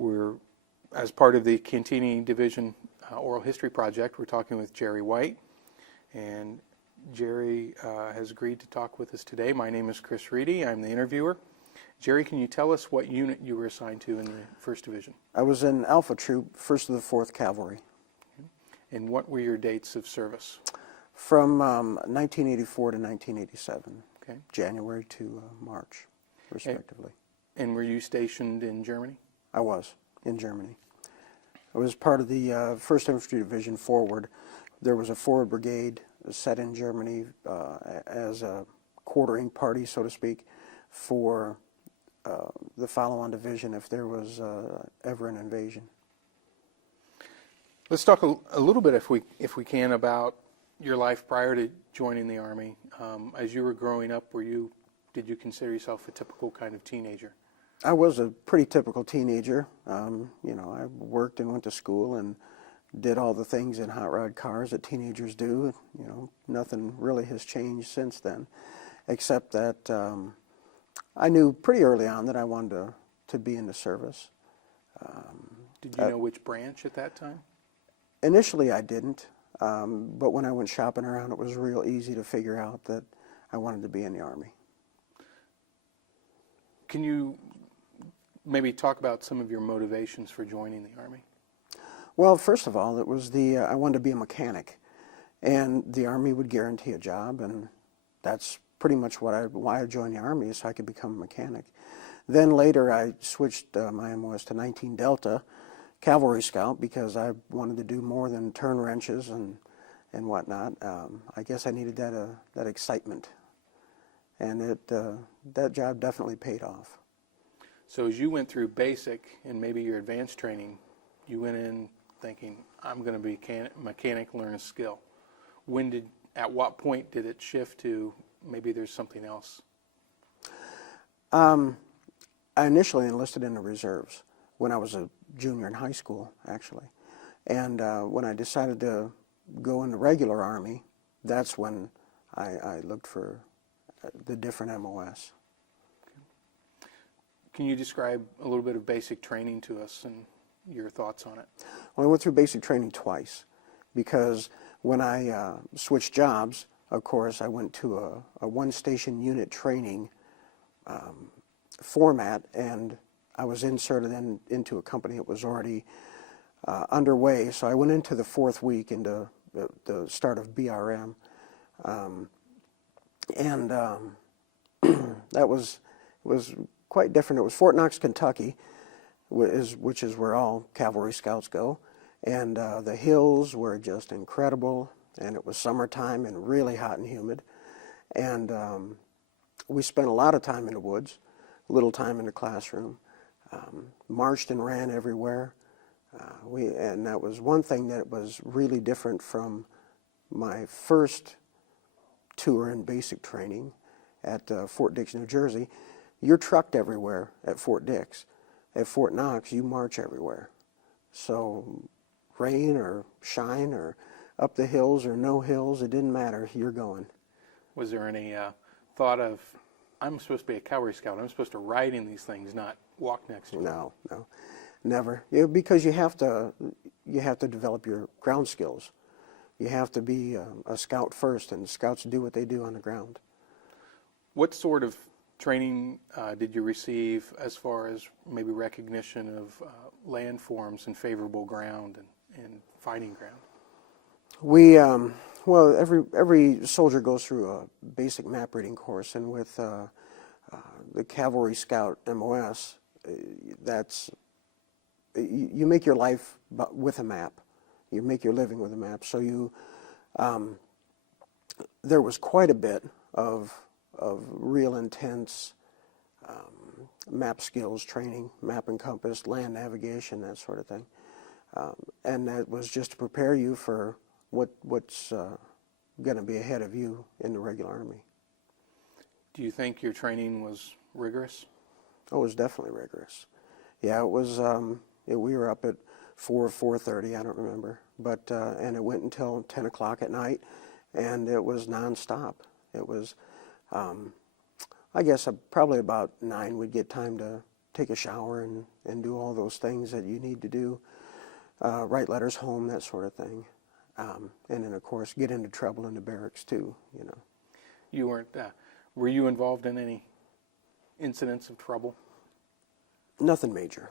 We're, as part of the Cantigny Division Oral History Project, we're talking with Jerry White. And Jerry has agreed to talk with us today. My name is Chris Reedy. I'm the interviewer. Jerry, can you tell us what unit you were assigned to in the 1st Division? I was in Alpha Troop, 1st of the 4th Cavalry. Okay. And what were your dates of service? From 1984 to 1987, okay. January to March, respectively. And were you stationed in Germany? I was, in Germany. I was part of the First Infantry Division forward. There was a forward brigade set in Germany as a quartering party, so to speak, for the follow-on division if there was ever an invasion. Let's talk a little bit, if we can, about your life prior to joining the Army. As you were growing up, did you consider yourself a typical kind of teenager? I was a pretty typical teenager. You know, I worked and went to school and did all the things in hot rod cars that teenagers do. You know, nothing really has changed since then, except that I knew pretty early on that I wanted to be in the service. Did you know which branch at that time? Initially I didn't, but when I went shopping around, it was real easy to figure out that I wanted to be in the Army. Can you maybe talk about some of your motivations for joining the Army? Well, first of all, it was I wanted to be a mechanic, and the Army would guarantee a job, and that's pretty much why I joined the Army, so I could become a mechanic. Then later I switched my MOS to 19 Delta, Cavalry Scout, because I wanted to do more than turn wrenches and whatnot. I guess I needed that excitement, and that job definitely paid off. So as you went through basic and maybe your advanced training, you went in thinking, I'm going to be a mechanic, learn a skill. At what point did it shift to maybe there's something else? I initially enlisted in the reserves when I was a junior in high school, actually. And when I decided to go in the regular Army, that's when I looked for the different MOS. Can you describe a little bit of basic training to us and your thoughts on it? Well, I went through basic training twice, because when I switched jobs, of course, I went to a one-station unit training format, and I was inserted into a company that was already underway. So I went into the 4th week, into the start of BRM, and that was quite different. It was Fort Knox, Kentucky, which is where all Cavalry Scouts go, and the hills were just incredible, and it was summertime and really hot and humid, and we spent a lot of time in the woods, little time in the classroom, marched and ran everywhere, and that was one thing that was really different from my first tour in basic training at Fort Dix, New Jersey. You're trucked everywhere at Fort Dix. At Fort Knox, you march everywhere. So rain or shine or up the hills or no hills, it didn't matter, you're going. Was there any thought of, I'm supposed to be a Cavalry Scout, I'm supposed to ride in these things, not walk next to them? No, never. Because you have to develop your ground skills. You have to be a scout first, and scouts do what they do on the ground. What sort of training did you receive as far as maybe recognition of landforms and favorable ground and fighting ground? We, well, every soldier goes through a basic map reading course, and with the Cavalry Scout MOS, you make your life with a map. You make your living with a map. So there was quite a bit of real intense map skills training, map and compass, land navigation, that sort of thing. And that was just to prepare you for what's going to be ahead of you in the regular Army. Do you think your training was rigorous? Oh, it was definitely rigorous. Yeah, it was. We were up at 4:30, I don't remember, but and it went until 10 o'clock at night, and it was nonstop. It was, I guess, probably about 9 we'd get time to take a shower and do all those things that you need to do, write letters home, that sort of thing. And then, of course, get into trouble in the barracks, too, you know. You weren't, were you involved in any incidents of trouble? Nothing major.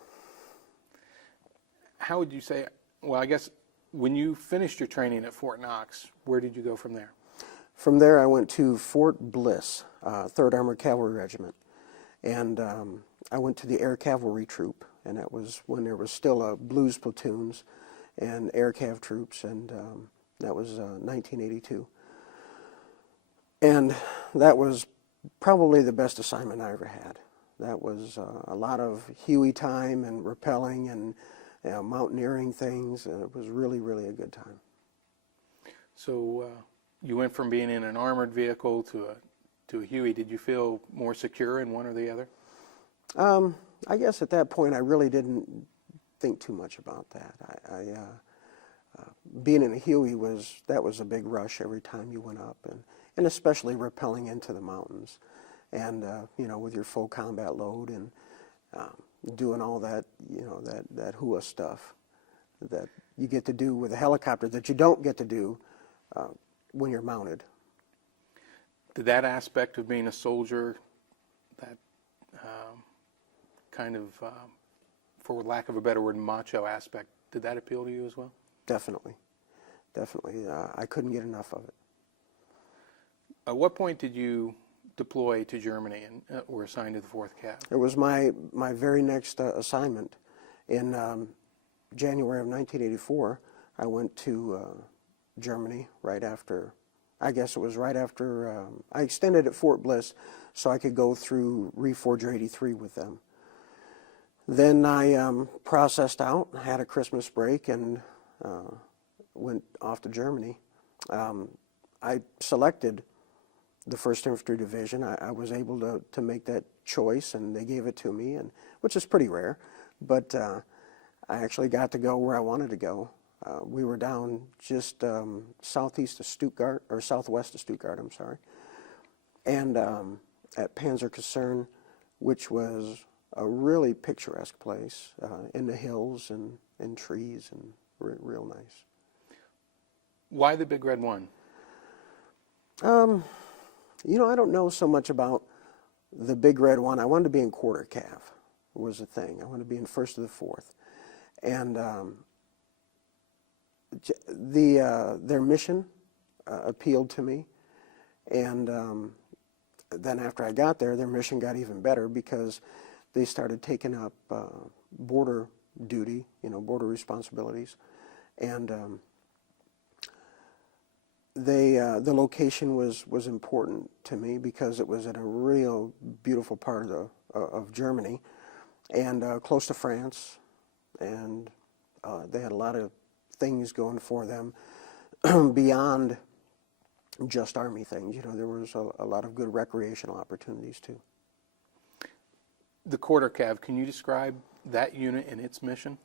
How would you say, well, I guess when you finished your training at Fort Knox, where did you go from there? From there, I went to Fort Bliss, 3rd Armored Cavalry Regiment. And I went to the Air Cavalry Troop, and that was when there was still blues platoons and Air Cav troops, and that was 1982. And that was probably the best assignment I ever had. That was a lot of Huey time and rappelling and mountaineering things, and it was really, really a good time. So you went from being in an armored vehicle to a Huey. Did you feel more secure in one or the other? I guess at that point I really didn't think too much about that. Being in a Huey was a big rush every time you went up, and especially rappelling into the mountains, and you know, with your full combat load and doing all that, you know, that Huey stuff that you get to do with a helicopter that you don't get to do when you're mounted. Did that aspect of being a soldier, that kind of, for lack of a better word, macho aspect, did that appeal to you as well? Definitely. Definitely. I couldn't get enough of it. At what point did you deploy to Germany and were assigned to the 4th Cav? It was my very next assignment. In January of 1984, I went to Germany right after, I guess it was right after, I extended at Fort Bliss so I could go through Reforge 83 with them. Then I processed out, had a Christmas break, and went off to Germany. I selected the First Infantry Division. I was able to make that choice, and they gave it to me, and which is pretty rare. But I actually got to go where I wanted to go. We were down just southeast of Stuttgart, or southwest of Stuttgart, I'm sorry, and at Panzerkaserne, which was a really picturesque place in the hills and trees, and real nice. Why the Big Red One? You know, I don't know so much about the Big Red One. I wanted to be in quarter cav, was the thing. I wanted to be in 1st to the 4th. And their mission appealed to me. And then after I got there, their mission got even better because they started taking up border duty, you know, border responsibilities. And the location was important to me because it was in a real beautiful part of Germany, and close to France, and they had a lot of things going for them beyond just Army things. You know, there was a lot of good recreational opportunities too. The Quarter Cav, can you describe that unit and its mission?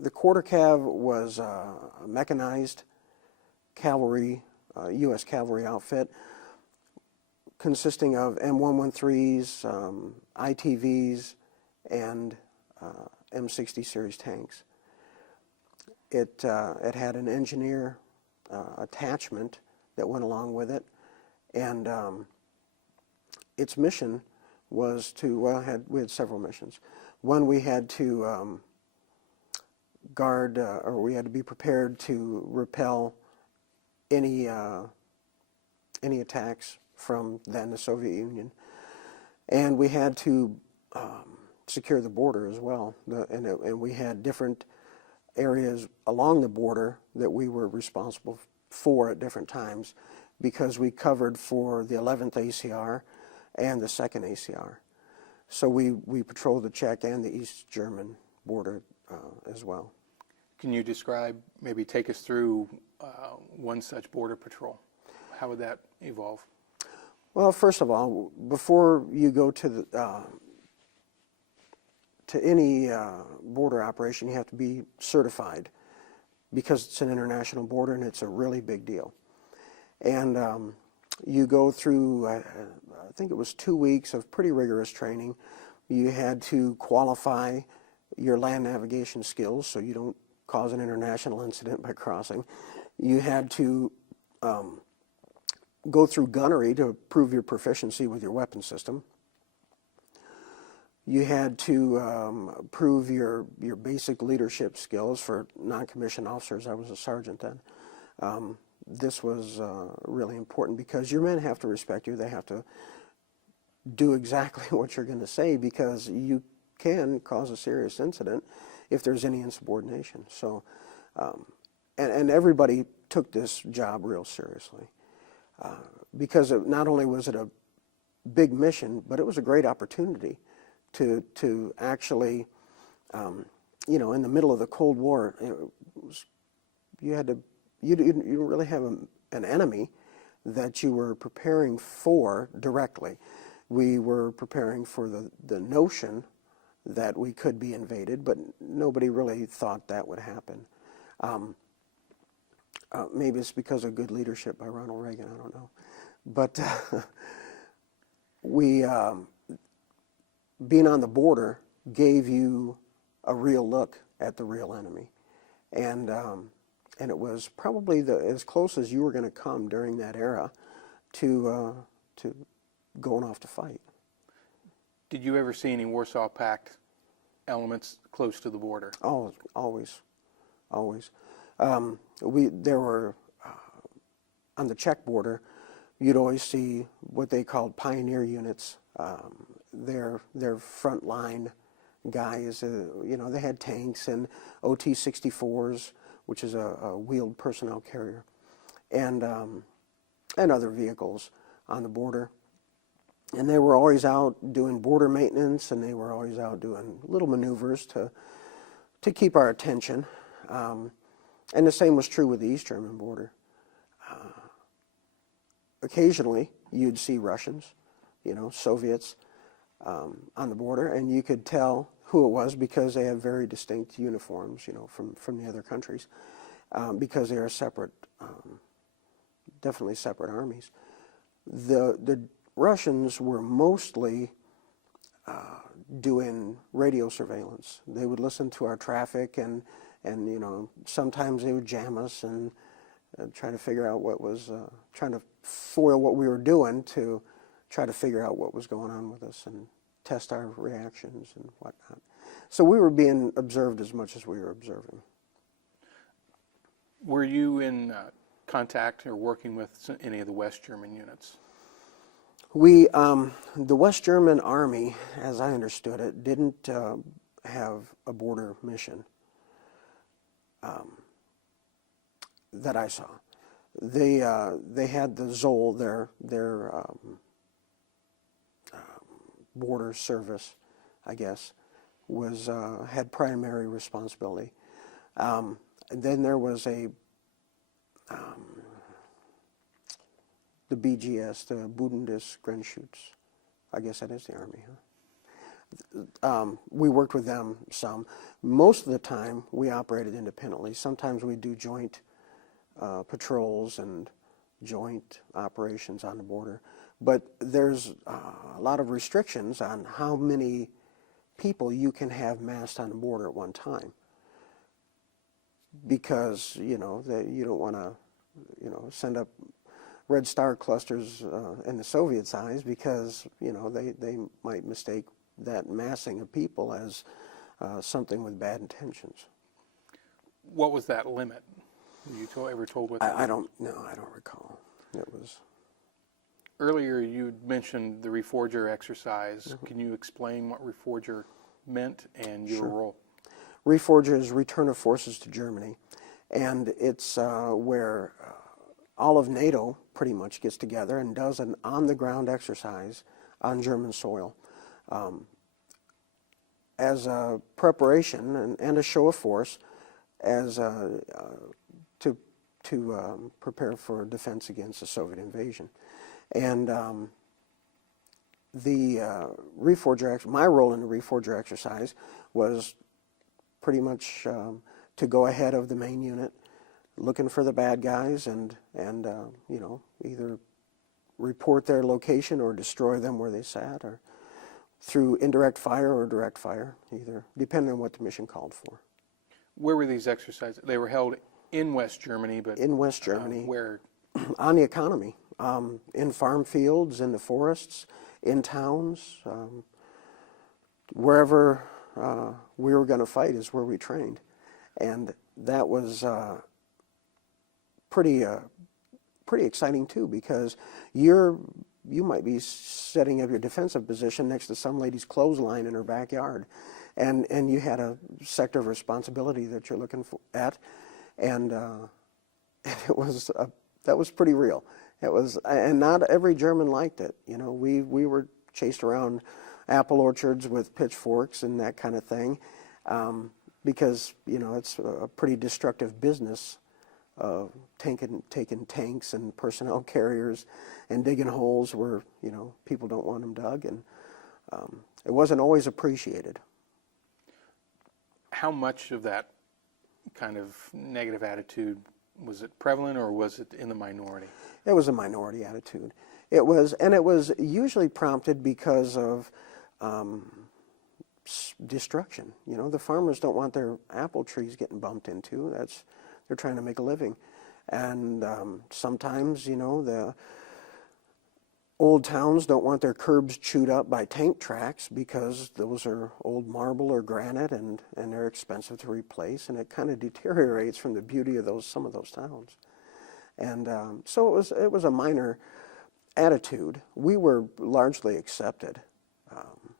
The Quarter Cav was a mechanized cavalry, U.S. cavalry outfit consisting of M113s, ITVs, and M60 series tanks. It had an engineer attachment that went along with it, and its mission was to, well, we had several missions. One, we had to guard, or we had to be prepared to repel any attacks from then the Soviet Union, and we had to secure the border as well. And we had different areas along the border that we were responsible for at different times, because we covered for the 11th ACR and the 2nd ACR. So we patrolled the Czech and the East German border as well. Can you describe, maybe take us through one such border patrol? How would that evolve? Well, first of all, before you go to any border operation, you have to be certified, because it's an international border and it's a really big deal. And you go through think it was 2 weeks of pretty rigorous training. You had to qualify your land navigation skills so you don't cause an international incident by crossing. You had to go through gunnery to prove your proficiency with your weapon system. You had to prove your basic leadership skills for non-commissioned officers. I was a sergeant then. This was really important because your men have to respect you. They have to do exactly what you're going to say because you can cause a serious incident if there's any insubordination. So, and everybody took this job real seriously because not only was it a big mission, but it was a great opportunity to actually, you know, in the middle of the Cold War, you didn't really have an enemy that you were preparing for directly. We were preparing for the notion that we could be invaded, but nobody really thought that would happen. Maybe it's because of good leadership by Ronald Reagan, I don't know. But being on the border gave you a real look at the real enemy. And it was probably as close as you were going to come during that era to going off to fight. Did you ever see any Warsaw Pact elements close to the border? Oh, always. There were, on the Czech border, you'd always see what they called pioneer units. Their frontline guys, you know, they had tanks and OT-64s, which is a wheeled personnel carrier, and other vehicles on the border. And they were always out doing border maintenance, and they were always out doing little maneuvers to keep our attention. And the same was true with the East German border. Occasionally, you'd see Russians, you know, Soviets on the border, and you could tell who it was because they have very distinct uniforms, you know, from the other countries, because they are separate, definitely separate armies. The Russians were mostly doing radio surveillance. They would listen to our traffic and you know, sometimes they would jam us and try to figure out what was, trying to foil what we were doing to try to figure out what was going on with us and test our reactions and whatnot. So we were being observed as much as we were observing. Were you in contact or working with any of the West German units? We, the West German Army, as I understood it, didn't have a border mission that I saw. They had the Zoll, their border service, I guess, was had primary responsibility. And then there was the BGS, the Bundesgrenzschutz. I guess that is the Army, huh? We worked with them some. Most of the time, we operated independently. Sometimes we do joint patrols and joint operations on the border. But there's a lot of restrictions on how many people you can have massed on the border at one time. Because, you know, you don't want to, you know, send up Red Star clusters in the Soviets' eyes because, you know, they might mistake that massing of people as something with bad intentions. What was that limit? Were you ever told what that I don't recall. It was... Earlier you mentioned the Reforge Exercise. Mm-hmm. Can you explain what Reforge meant and your role? Reforge is Return of Forces to Germany, and it's where all of NATO pretty much gets together and does an on-the-ground exercise on German soil as a preparation and a show of force as to prepare for defense against the Soviet invasion. And my role in the Reforge exercise was pretty much to go ahead of the main unit, looking for the bad guys and you know, either report their location or destroy them where they sat, or through indirect fire or direct fire, either, depending on what the mission called for. Where were these exercises? They were held in West Germany, but In West Germany. where? On the economy, in farm fields, in the forests, in towns, wherever we were going to fight is where we trained. And that was pretty exciting too, because you might be setting up your defensive position next to some lady's clothesline in her backyard, and you had a sector of responsibility that you're looking at, and that was pretty real. It was, and not every German liked it. You know, we were chased around apple orchards with pitchforks and that kind of thing, because you know it's a pretty destructive business. Taking tanks and personnel carriers and digging holes where, you know, people don't want them dug, and it wasn't always appreciated. How much of that kind of negative attitude, was it prevalent or was it in the minority? It was a minority attitude. It was usually prompted because of destruction. You know, the farmers don't want their apple trees getting bumped into. They're trying to make a living. And sometimes, you know, the old towns don't want their curbs chewed up by tank tracks because those are old marble or granite, and they're expensive to replace, and it kind of deteriorates from the beauty of some of those towns. And so it was a minor attitude. We were largely accepted.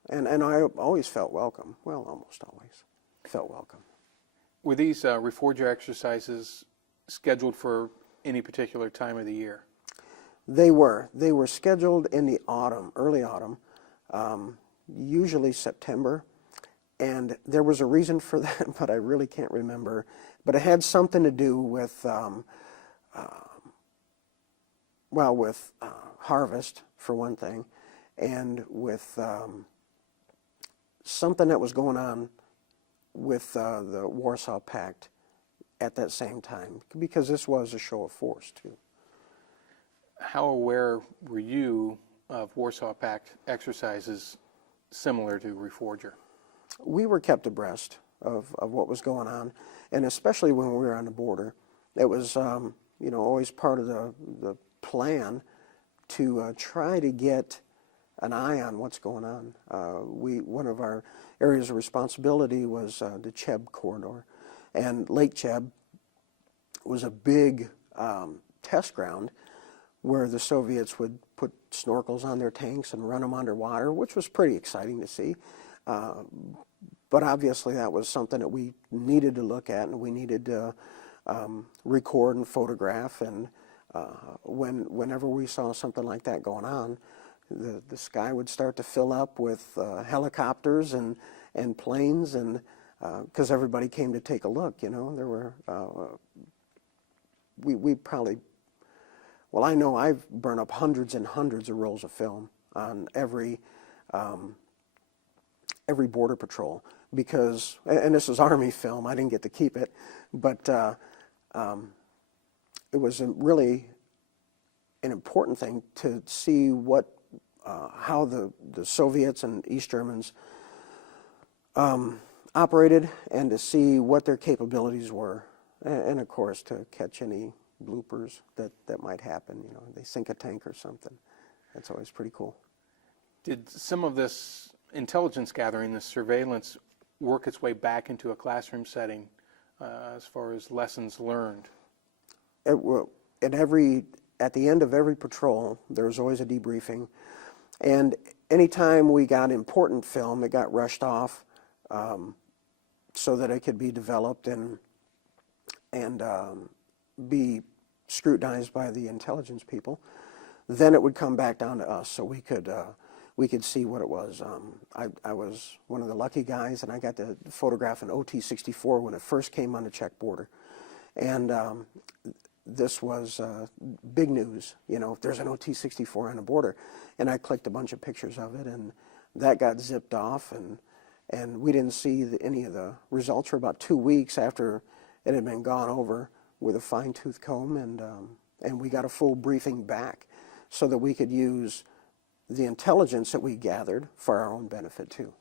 And I always felt welcome. Well, almost always felt welcome. Were these Reforge exercises scheduled for any particular time of the year? They were. They were scheduled in the autumn, early autumn, usually September. And there was a reason for that, but I really can't remember. But it had something to do with, harvest, for one thing, and with something that was going on with the Warsaw Pact at that same time, because this was a show of force too. How aware were you of Warsaw Pact exercises similar to Reforger? We were kept abreast of what was going on, and especially when we were on the border. It was always part of the plan to try to get an eye on what's going on. One of our areas of responsibility was the Cheb corridor, and Lake Cheb was a big test ground where the Soviets would put snorkels on their tanks and run them underwater, which was pretty exciting to see. But obviously that was something that we needed to look at, and we needed to record and photograph, and whenever we saw something like that going on, the sky would start to fill up with helicopters and planes, and because everybody came to take a look. You know, there were we probably, well, I know I've burned up hundreds and hundreds of rolls of film on every border patrol, because, and this is Army film, I didn't get to keep it, but it was really an important thing to see how the Soviets and East Germans operated, and to see what their capabilities were, and of course to catch any bloopers that might happen. You know, they sink a tank or something. That's always pretty cool. Did some of this intelligence gathering, this surveillance, work its way back into a classroom setting as far as lessons learned? At the end of every patrol, there was always a debriefing, and anytime we got important film, it got rushed off so that it could be developed and be scrutinized by the intelligence people. Then it would come back down to us, so we could see what it was. I was one of the lucky guys, and I got to photograph an OT-64 when it first came on the Czech border, and this was big news. You know, there's an OT-64 on the border, and I clicked a bunch of pictures of it, and that got zipped off, and we didn't see any of the results for about 2 weeks after it had been gone over with a fine-tooth comb, and we got a full briefing back. so that we could use the intelligence that we gathered for our own benefit too.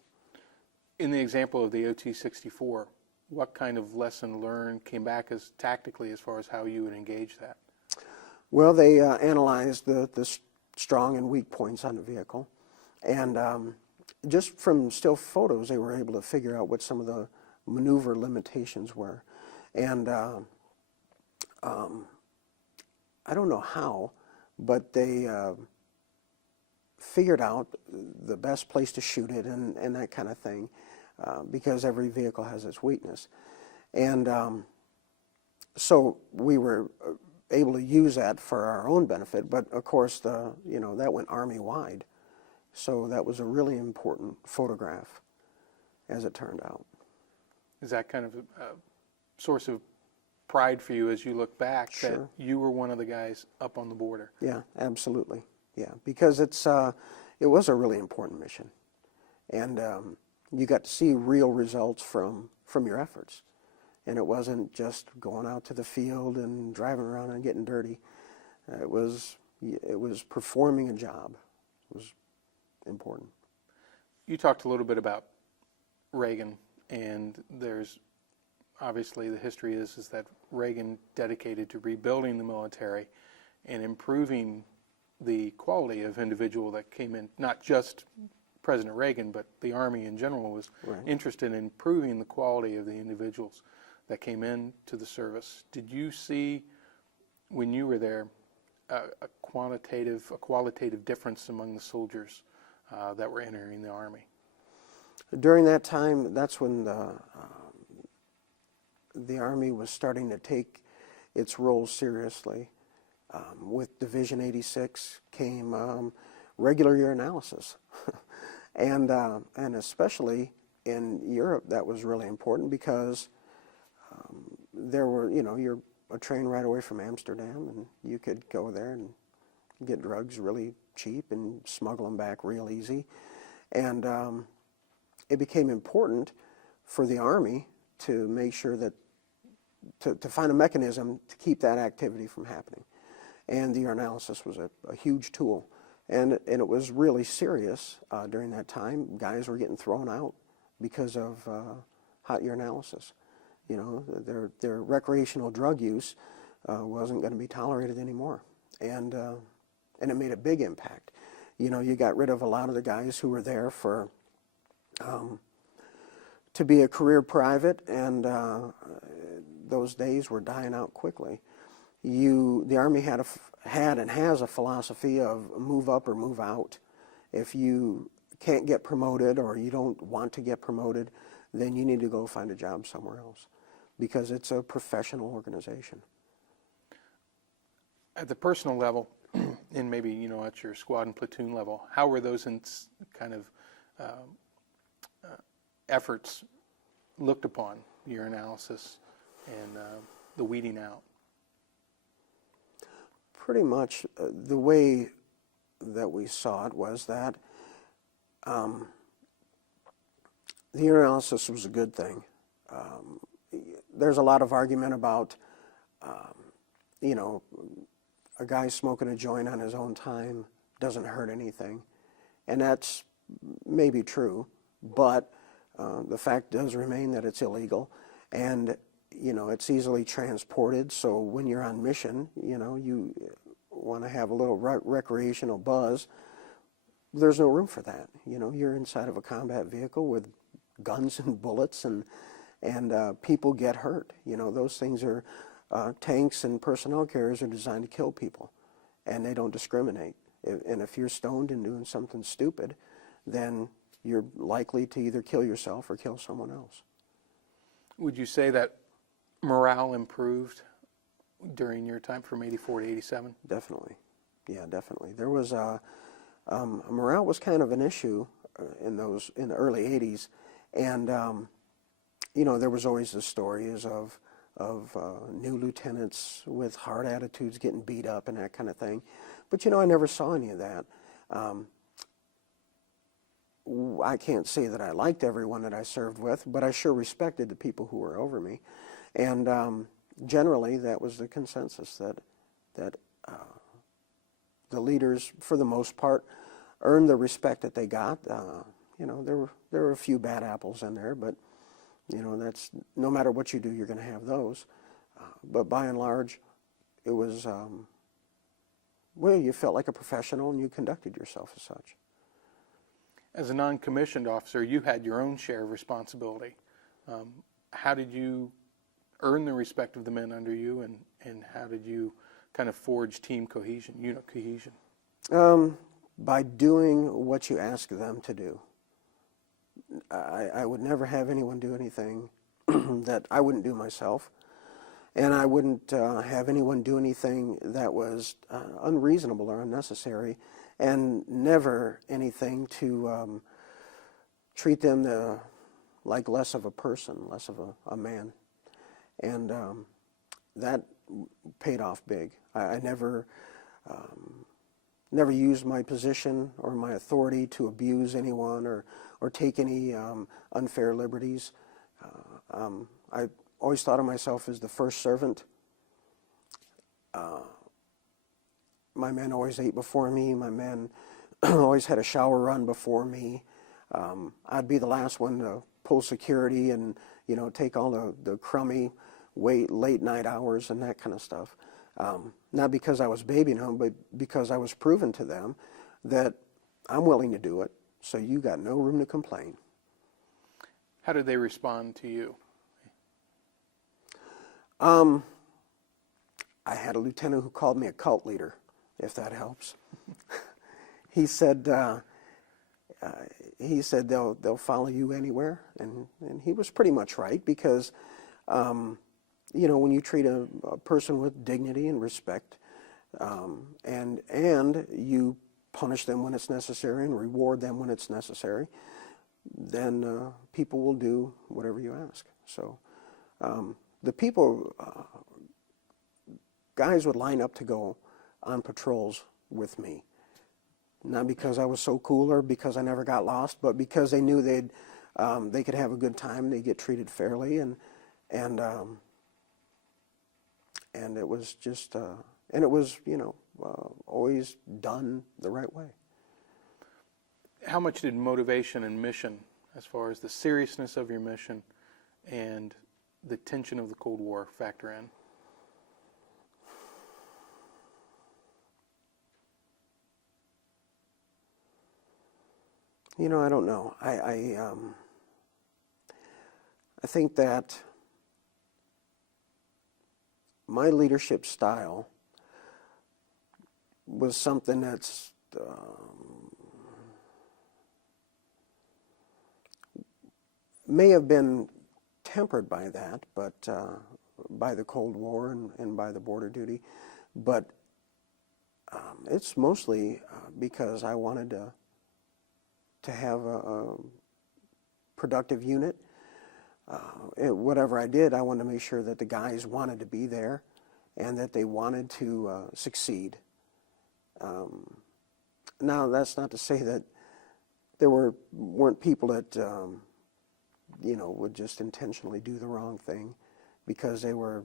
In the example of the OT-64, what kind of lesson learned came back as tactically as far as how you would engage that? Well, they analyzed the strong and weak points on the vehicle, and just from still photos, they were able to figure out what some of the maneuver limitations were. And I don't know how, but they figured out the best place to shoot it and that kind of thing, because every vehicle has its weakness. And so we were able to use that for our own benefit, but of course that went Army-wide. So that was a really important photograph, as it turned out. Is that kind of a source of pride for you as you look back, Sure. that you were one of the guys up on the border? Yeah, absolutely. Yeah, because it was a really important mission, and you got to see real results from your efforts, and it wasn't just going out to the field and driving around and getting dirty. It was performing a job. It was important. You talked a little bit about Reagan, and there's obviously the history is that Reagan dedicated to rebuilding the military and improving the quality of individual that came in. Not just President Reagan, but the Army in general was interested in improving the quality of the individuals that came into the service. Did you see, when you were there, a qualitative difference among the soldiers that were entering the Army? During that time, that's when the Army was starting to take its role seriously. With Division 86 came regular urinalysis, and especially in Europe, that was really important because there were, you're a train right away from Amsterdam, and you could go there and get drugs really cheap and smuggle them back real easy, and it became important for the Army to make sure that to find a mechanism to keep that activity from happening. And the urinalysis was a huge tool. And it was really serious during that time. Guys were getting thrown out because of hot urinalysis. Their recreational drug use wasn't going to be tolerated anymore. And it made a big impact. You got rid of a lot of the guys who were there for to be a career private, and those days were dying out quickly. The Army had and has a philosophy of move up or move out. If you can't get promoted or you don't want to get promoted, then you need to go find a job somewhere else, because it's a professional organization. At the personal level, and maybe at your squad and platoon level, how were those kind of efforts looked upon, urinalysis and the weeding out? Pretty much the way that we saw it was that the urinalysis was a good thing. There's a lot of argument about, a guy smoking a joint on his own time doesn't hurt anything. And that's maybe true, but the fact does remain that it's illegal. And it's easily transported, so when you're on mission, you want to have a little recreational buzz. There's no room for that. You're inside of a combat vehicle with guns and bullets, and people get hurt. Those things are, tanks and personnel carriers are designed to kill people, and they don't discriminate. And if you're stoned and doing something stupid, then you're likely to either kill yourself or kill someone else. Would you say that morale improved during your time from 84 to 87? Definitely. Yeah, definitely. There was morale was kind of an issue in the early 80s, and there was always the stories of new lieutenants with hard attitudes getting beat up and that kind of thing. But I never saw any of that. I can't say that I liked everyone that I served with, but I sure respected the people who were over me. And generally, that was the consensus, that the leaders, for the most part, earned the respect that they got. There were a few bad apples in there, but that's no matter what you do, you're going to have those. But by and large, it was you felt like a professional and you conducted yourself as such. As a non-commissioned officer, you had your own share of responsibility. How did you earn the respect of the men under you, and how did you kind of forge team cohesion, unit cohesion? By doing what you ask them to do. I would never have anyone do anything that I wouldn't do myself, and I wouldn't have anyone do anything that was unreasonable or unnecessary, and never anything to treat them like less of a person, less of a man. And that paid off big. I never used my position or my authority to abuse anyone or take any unfair liberties. I always thought of myself as the first servant. My men always ate before me. My men always had a shower run before me. I'd be the last one to pull security and take all the crummy late night hours and that kind of stuff. Not because I was babying them, but because I was proving to them that I'm willing to do it, so you got no room to complain. How did they respond to you? I had a lieutenant who called me a cult leader, if that helps. He said they'll follow you anywhere, and he was pretty much right, because when you treat a person with dignity and respect, and you punish them when it's necessary and reward them when it's necessary, then people will do whatever you ask. So the people, guys would line up to go on patrols with me, not because I was so cool or because I never got lost, but because they knew they could have a good time, they get treated fairly, and it was just always done the right way. How much did motivation and mission, as far as the seriousness of your mission and the tension of the Cold War, factor in? I don't know. I think that my leadership style was something that's may have been tempered by that, but by the Cold War and by the border duty, but it's mostly because I wanted to have a productive unit. Whatever I did, I wanted to make sure that the guys wanted to be there and that they wanted to succeed. Now, that's not to say that there weren't people that would just intentionally do the wrong thing because they were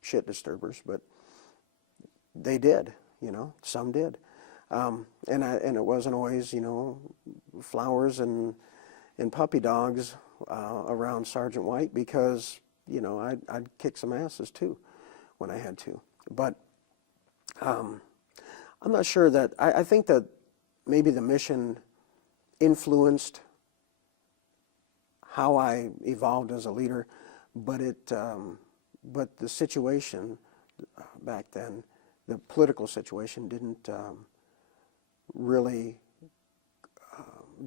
shit disturbers, but they did. Some did, and it wasn't always flowers and puppy dogs around Sergeant White, because I'd kick some asses too when I had to. But I'm not sure that I think that maybe the mission influenced how I evolved as a leader, but the situation back then, the political situation, didn't really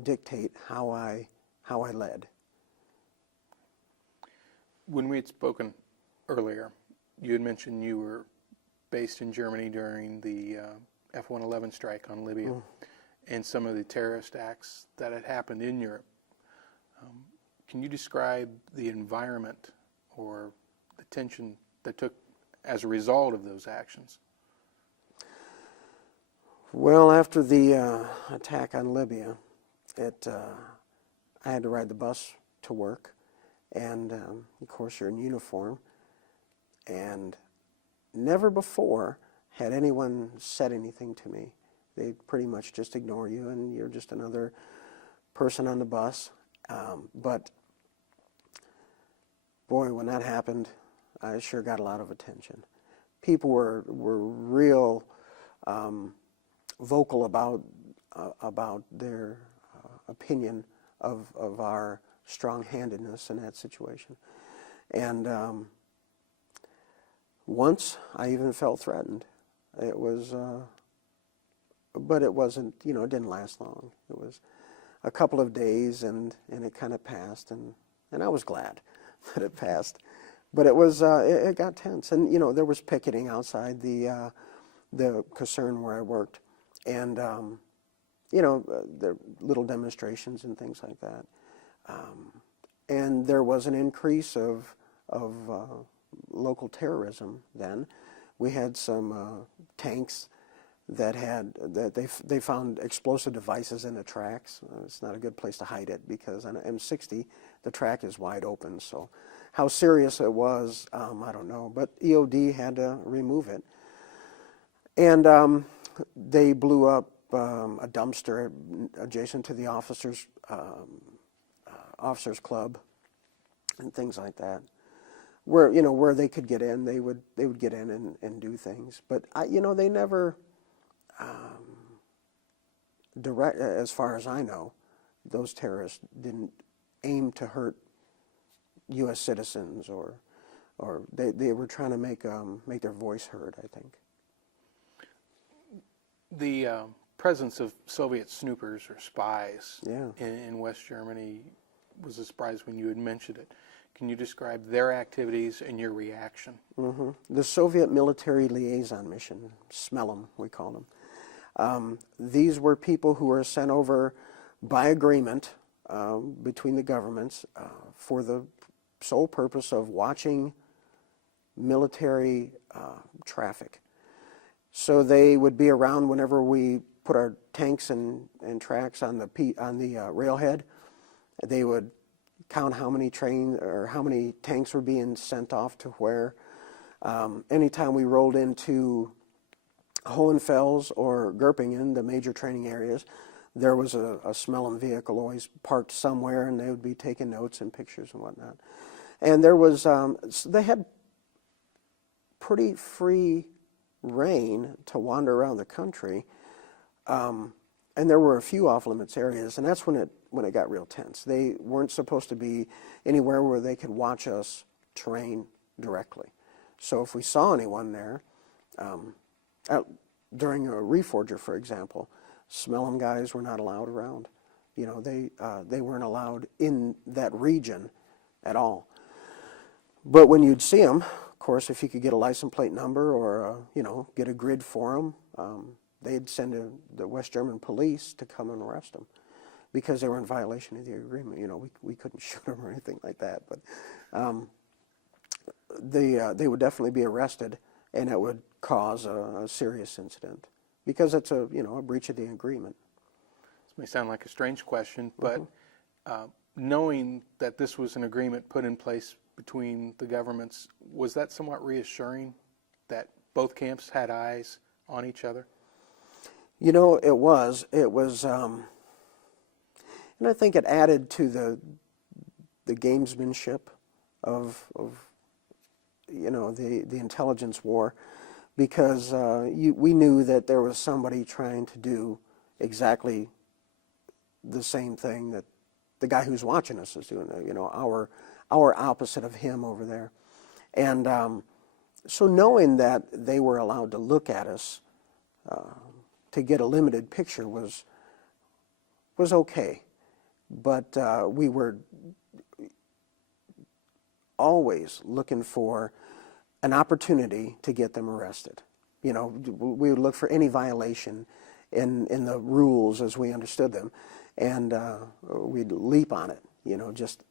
dictate how I led. When we had spoken earlier, you had mentioned you were based in Germany during the F-111 strike on Libya and some of the terrorist acts that had happened in Europe. Can you describe the environment or the tension that took as a result of those actions? Well, after the attack on Libya, I had to ride the bus to work, and of course you're in uniform, and never before had anyone said anything to me. They pretty much just ignore you, and you're just another person on the bus. But boy, when that happened, I sure got a lot of attention. People were real vocal about their opinion of our strong-handedness in that situation. And once I even felt threatened. It was, but it wasn't, it didn't last long. It was a couple of days, and it kind of passed, and I was glad that it passed. But it was, it got tense, and there was picketing outside the caserne where I worked, and there little demonstrations and things like that. And there was an increase of local terrorism then. We had some tanks that they found explosive devices in the tracks. It's not a good place to hide it, because on an M60 the track is wide open. So how serious it was, I don't know. But EOD had to remove it, and they blew up a dumpster adjacent to the officers' club and things like that, where they could get in. They would get in and do things. But they never direct, as far as I know, those terrorists didn't aim to hurt U.S. citizens, or they were trying to make their voice heard, I think. The presence of Soviet snoopers or spies Yeah. in West Germany was a surprise when you had mentioned it. Can you describe their activities and your reaction? Mm-hmm. The Soviet Military Liaison Mission, SMELM, we call them. These were people who were sent over by agreement between the governments for the sole purpose of watching military traffic. So they would be around whenever we put our tanks and tracks on the railhead. They would count how many tanks were being sent off to where. Anytime we rolled into Hohenfels or Gerpingen, the major training areas, there was a SMELM vehicle always parked somewhere, and they would be taking notes and pictures and whatnot. And there was, they had pretty free reign to wander around the country, and there were a few off-limits areas, and that's when it got real tense. They weren't supposed to be anywhere where they could watch us train directly. So if we saw anyone there, during a Reforger, for example, SMELM guys were not allowed around. They weren't allowed in that region at all. But when you'd see them, of course, if you could get a license plate number or get a grid for them, they'd send the West German police to come and arrest them because they were in violation of the agreement. We couldn't shoot them or anything like that, but they would definitely be arrested, and it would cause a serious incident because it's a breach of the agreement. This may sound like a strange question, but knowing that this was an agreement put in place between the governments, was that somewhat reassuring that both camps had eyes on each other? It was, and I think it added to the gamesmanship of the intelligence war, because we knew that there was somebody trying to do exactly the same thing that the guy who's watching us is doing. Our opposite of him over there, and so knowing that they were allowed to look at us to get a limited picture was okay, but we were always looking for an opportunity to get them arrested. We would look for any violation in the rules as we understood them, and we'd leap on it.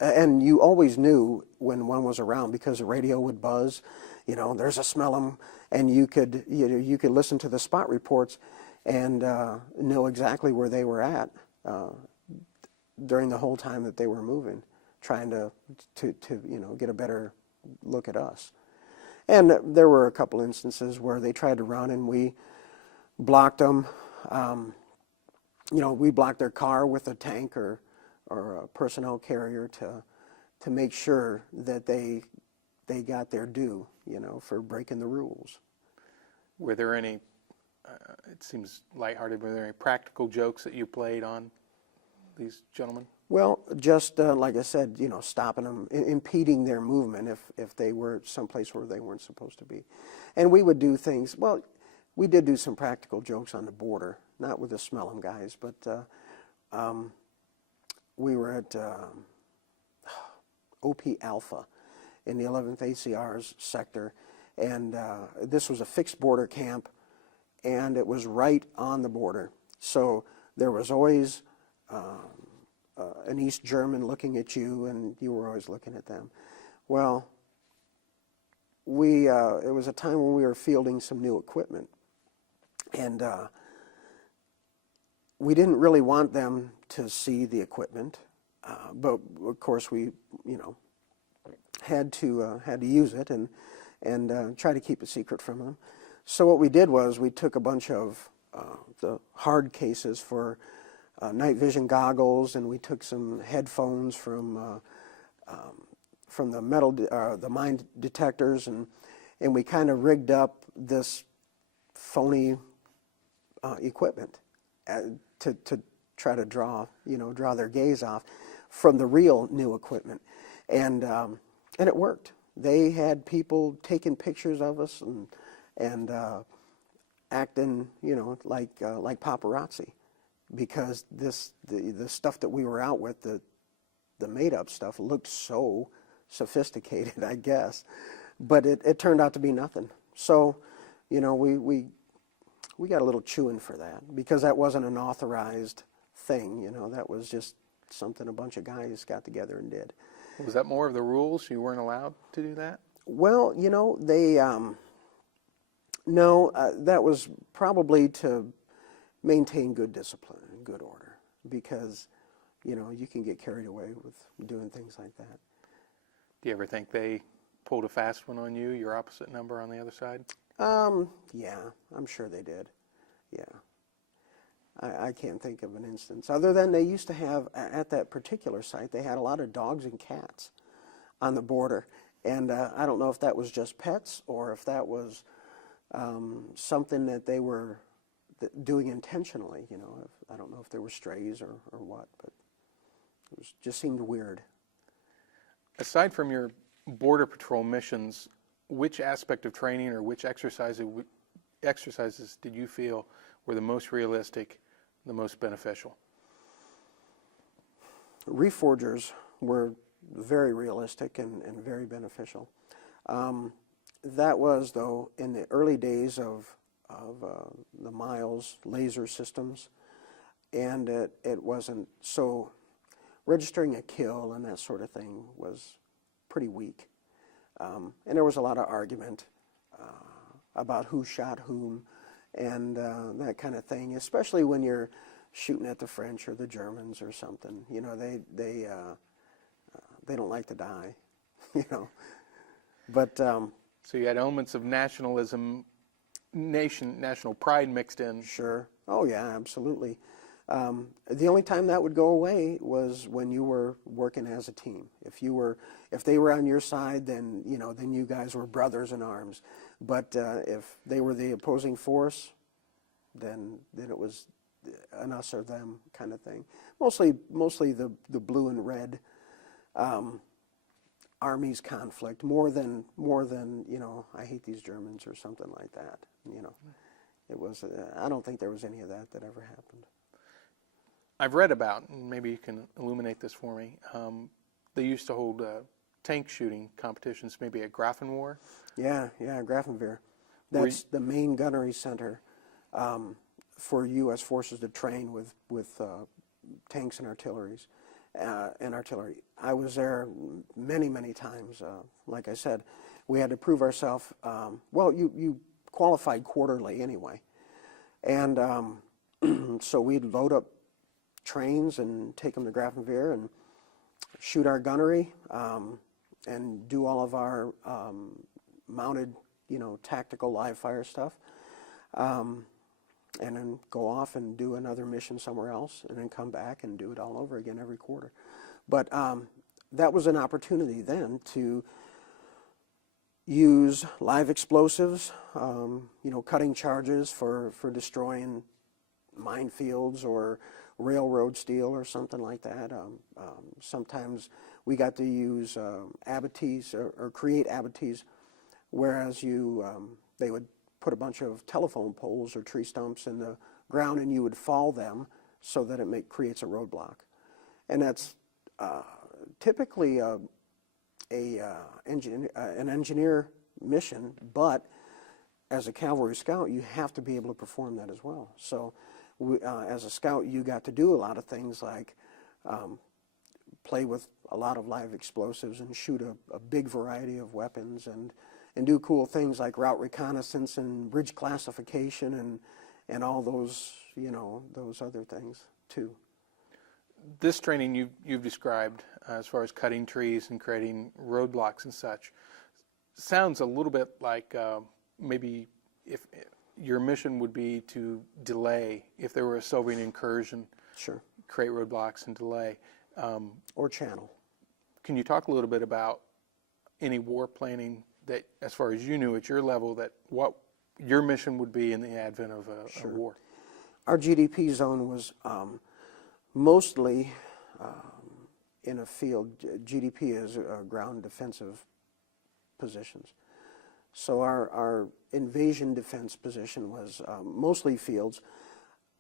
And you always knew when one was around because the radio would buzz. There's a SMELM, and you could listen to the spot reports and know exactly where they were at during the whole time that they were moving, trying to get a better look at us. And there were a couple instances where they tried to run and we blocked them. We blocked their car with a tank or a personnel carrier to make sure that they got their due, for breaking the rules. Were there any, it seems lighthearted, were there any practical jokes that you played on these gentlemen? Well, just like I said, stopping them, impeding their movement if they were someplace where they weren't supposed to be. And we would do things, well, we did do some practical jokes on the border, not with the smell 'em guys, but we were at OP Alpha in the 11th ACR's sector, and this was a fixed border camp, and it was right on the border. So there was always an East German looking at you, and you were always looking at them. Well, it was a time when we were fielding some new equipment, and we didn't really want them to see the equipment, but of course we, had to use it and try to keep it secret from them. So what we did was we took a bunch of the hard cases for night vision goggles, and we took some headphones from the mine detectors, and we kind of rigged up this phony equipment to try to draw their gaze off from the real new equipment, and it worked. They had people taking pictures of us and acting, like paparazzi, because the stuff that we were out with, the made-up stuff, looked so sophisticated, I guess, but it turned out to be nothing. So, we got a little chewing for that, because that wasn't an authorized thing. That was just something a bunch of guys got together and did. Was that more of the rules? You weren't allowed to do that? Well, they no, that was probably to maintain good discipline and good order, because you can get carried away with doing things like that. Do you ever think they pulled a fast one on you, your opposite number on the other side? Yeah, I'm sure they did. Yeah. I can't think of an instance, other than they used to have, at that particular site, they had a lot of dogs and cats on the border. And I don't know if that was just pets or if that was something that they were doing intentionally. I don't know if they were strays or what, but it just seemed weird. Aside from your border patrol missions, which aspect of training or which exercises did you feel were the most realistic, the most beneficial? Reforgers were very realistic and very beneficial. That was, though, in the early days of the Miles laser systems, and it wasn't so. Registering a kill and that sort of thing was pretty weak, and there was a lot of argument about who shot whom and that kind of thing, especially when you're shooting at the French or the Germans or something. They don't like to die, But so you had elements of nationalism, national pride mixed in. Sure. Oh yeah, absolutely. The only time that would go away was when you were working as a team. If they were on your side, then you guys were brothers in arms. But if they were the opposing force, then it was an us or them kind of thing. Mostly the blue and red armies conflict, more than I hate these Germans or something like that. It was. I don't think there was any of that ever happened. I've read about, and maybe you can illuminate this for me, they used to hold tank shooting competitions, maybe at Grafenwohr. Yeah, Grafenwohr. That's the main gunnery center for U.S. forces to train with tanks and artillery. I was there many, many times. Like I said, we had to prove ourselves. Well, you qualified quarterly anyway. And so we'd load up trains and take them to Grafenwohr and shoot our gunnery and do all of our mounted, tactical live fire stuff, and then go off and do another mission somewhere else, and then come back and do it all over again every quarter. But that was an opportunity then to use live explosives, cutting charges for destroying minefields or railroad steel or something like that. Sometimes we got to use abatis or create abatis, whereas they would put a bunch of telephone poles or tree stumps in the ground, and you would fall them so that it creates a roadblock. And that's typically an engineer mission, but as a cavalry scout, you have to be able to perform that as well. So as a scout, you got to do a lot of things like play with a lot of live explosives and shoot a big variety of weapons, and do cool things like route reconnaissance and bridge classification and all those, those other things too. This training you've described as far as cutting trees and creating roadblocks and such sounds a little bit like maybe if your mission would be to delay if there were a Soviet incursion. Sure. Create roadblocks and delay. Or channel. Can you talk a little bit about any war planning that, as far as you knew at your level, that what your mission would be in the advent of a war? Our GDP zone was mostly in a field. GDP is ground defensive positions. So our invasion defense position was mostly fields,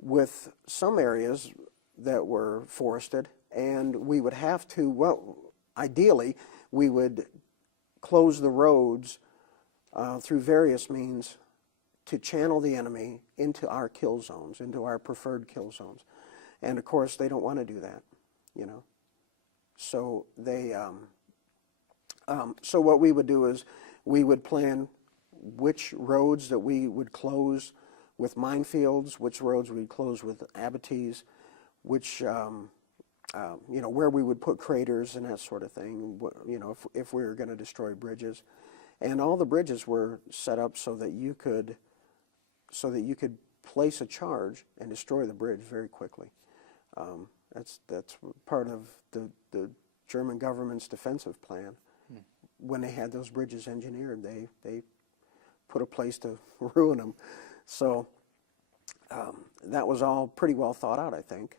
with some areas that were forested, and we would have to, well, ideally, we would close the roads through various means to channel the enemy into our kill zones, into our preferred kill zones. And of course, they don't want to do that, So so what we would do is we would plan which roads that we would close with minefields, which roads we'd close with abatis, which where we would put craters and that sort of thing, if we were going to destroy bridges. And all the bridges were set up so that you could place a charge and destroy the bridge very quickly. That's part of the German government's defensive plan. When they had those bridges engineered, they put a place to ruin them. So that was all pretty well thought out, I think.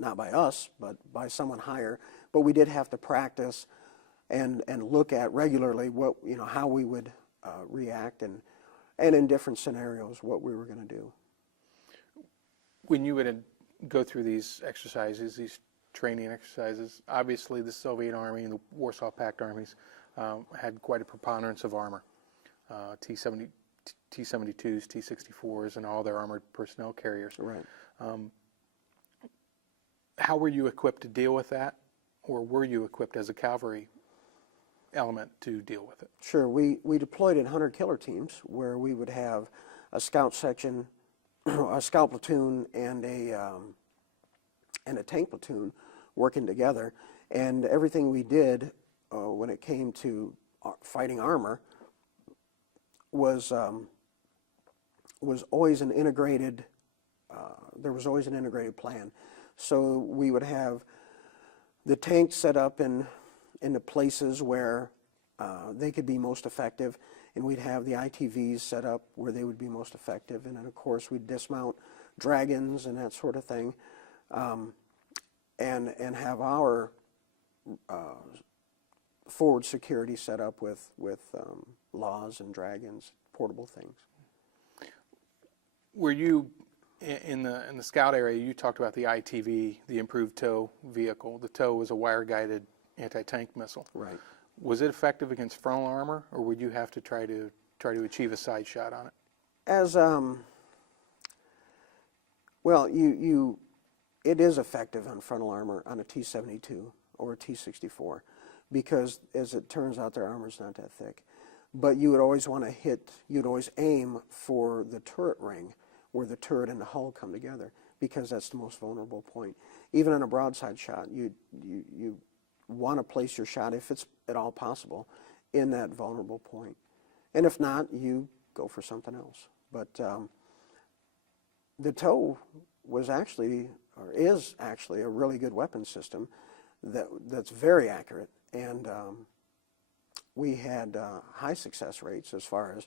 Not by us, but by someone higher. But we did have to practice and look at regularly what how we would react, and in different scenarios what we were going to do. When you would go through these exercises, these training exercises, obviously the Soviet Army and the Warsaw Pact armies had quite a preponderance of armor. T-72s, T-64s, and all their armored personnel carriers. Right. How were you equipped to deal with that, or were you equipped as a cavalry element to deal with it? Sure. We deployed in hunter-killer teams where we would have a scout section, a scout platoon, and a tank platoon working together. And everything we did when it came to fighting armor was always an integrated. There was always an integrated plan. So we would have the tanks set up in the places where they could be most effective, and we'd have the ITVs set up where they would be most effective, and then of course we'd dismount dragons and that sort of thing, and have our forward security set up with laws and dragons, portable things. Were you in the scout area? You talked about the ITV, the improved tow vehicle. The tow was a wire-guided anti-tank missile. Right. Was it effective against frontal armor, or would you have to try to achieve a side shot on it? As well, it is effective on frontal armor on a T-72 or a T-64, because as it turns out, their armor's not that thick. But you would always want to hit. You'd always aim for the turret ring, where the turret and the hull come together, because that's the most vulnerable point. Even on a broadside shot, you want to place your shot, if it's at all possible, in that vulnerable point. And if not, you go for something else. But the TOW was actually, or is actually, a really good weapon system that's very accurate. And we had high success rates as far as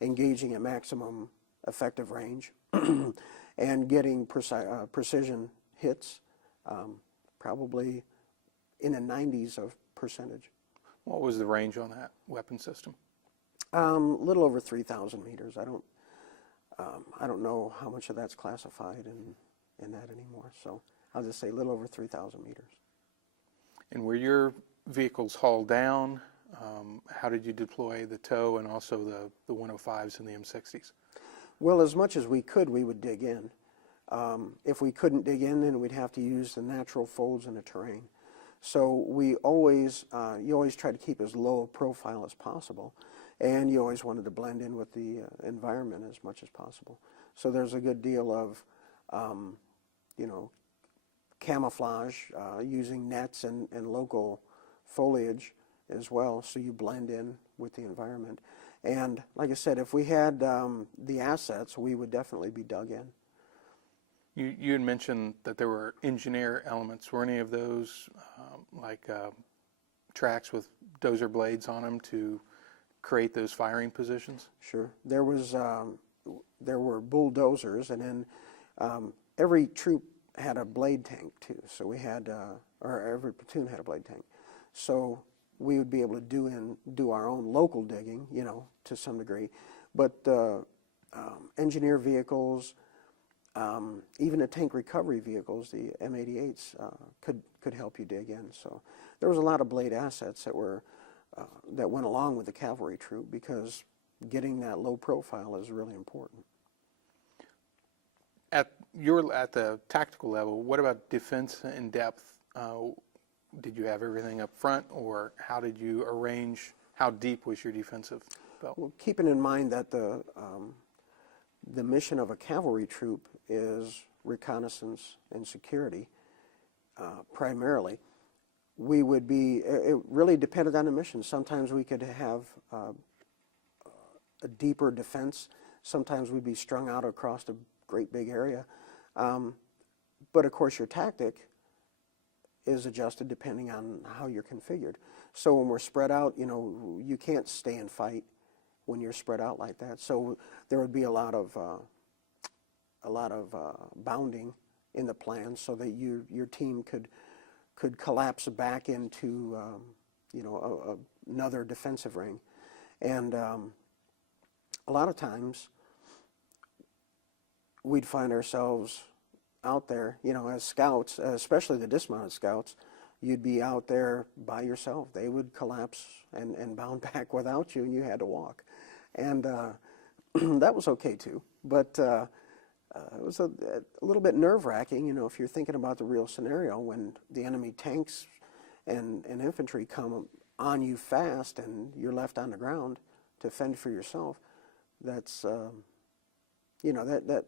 engaging at maximum effective range and getting precision hits, probably in the 90s of percentage. What was the range on that weapon system? A little over 3,000 meters. I don't know how much of that's classified in that anymore. So I'll just say a little over 3,000 meters. And were your vehicles hauled down? How did you deploy the TOW and also the 105s and the M60s? Well, as much as we could, we would dig in. If we couldn't dig in, then we'd have to use the natural folds in the terrain. So we always, you always try to keep as low a profile as possible, and you always wanted to blend in with the environment as much as possible. So there's a good deal of, you know, camouflage, using nets and local foliage as well, so you blend in with the environment. And like I said, if we had the assets, we would definitely be dug in. You had mentioned that there were engineer elements. Were any of those like tracks with dozer blades on them to create those firing positions? Sure. There were bulldozers, and then every troop had a blade tank too. So we had, or every platoon had a blade tank. So we would be able to do our own local digging, you know, to some degree. But engineer vehicles, even the tank recovery vehicles, the M88s, could help you dig in. So there was a lot of blade assets that were that went along with the cavalry troop, because getting that low profile is really important. At the tactical level, what about defense in depth? Did you have everything up front, or how did you arrange? How deep was your defensive belt? Well, keeping in mind that the mission of a cavalry troop is reconnaissance and security, primarily, we would be, it really depended on the mission. Sometimes we could have a deeper defense. Sometimes we'd be strung out across a great big area. But of course your tactic is adjusted depending on how you're configured. So when we're spread out, you know, you can't stay and fight when you're spread out like that. So there would be a lot of bounding in the plan, so that your team could collapse back into you know, another defensive ring. And a lot of times we'd find ourselves out there, you know, as scouts, especially the dismounted scouts. You'd be out there by yourself. They would collapse and bound back without you, and you had to walk. And that was okay too. But it was a little bit nerve-wracking, you know, if you're thinking about the real scenario when the enemy tanks and infantry come on you fast and you're left on the ground to fend for yourself. That's, you know, that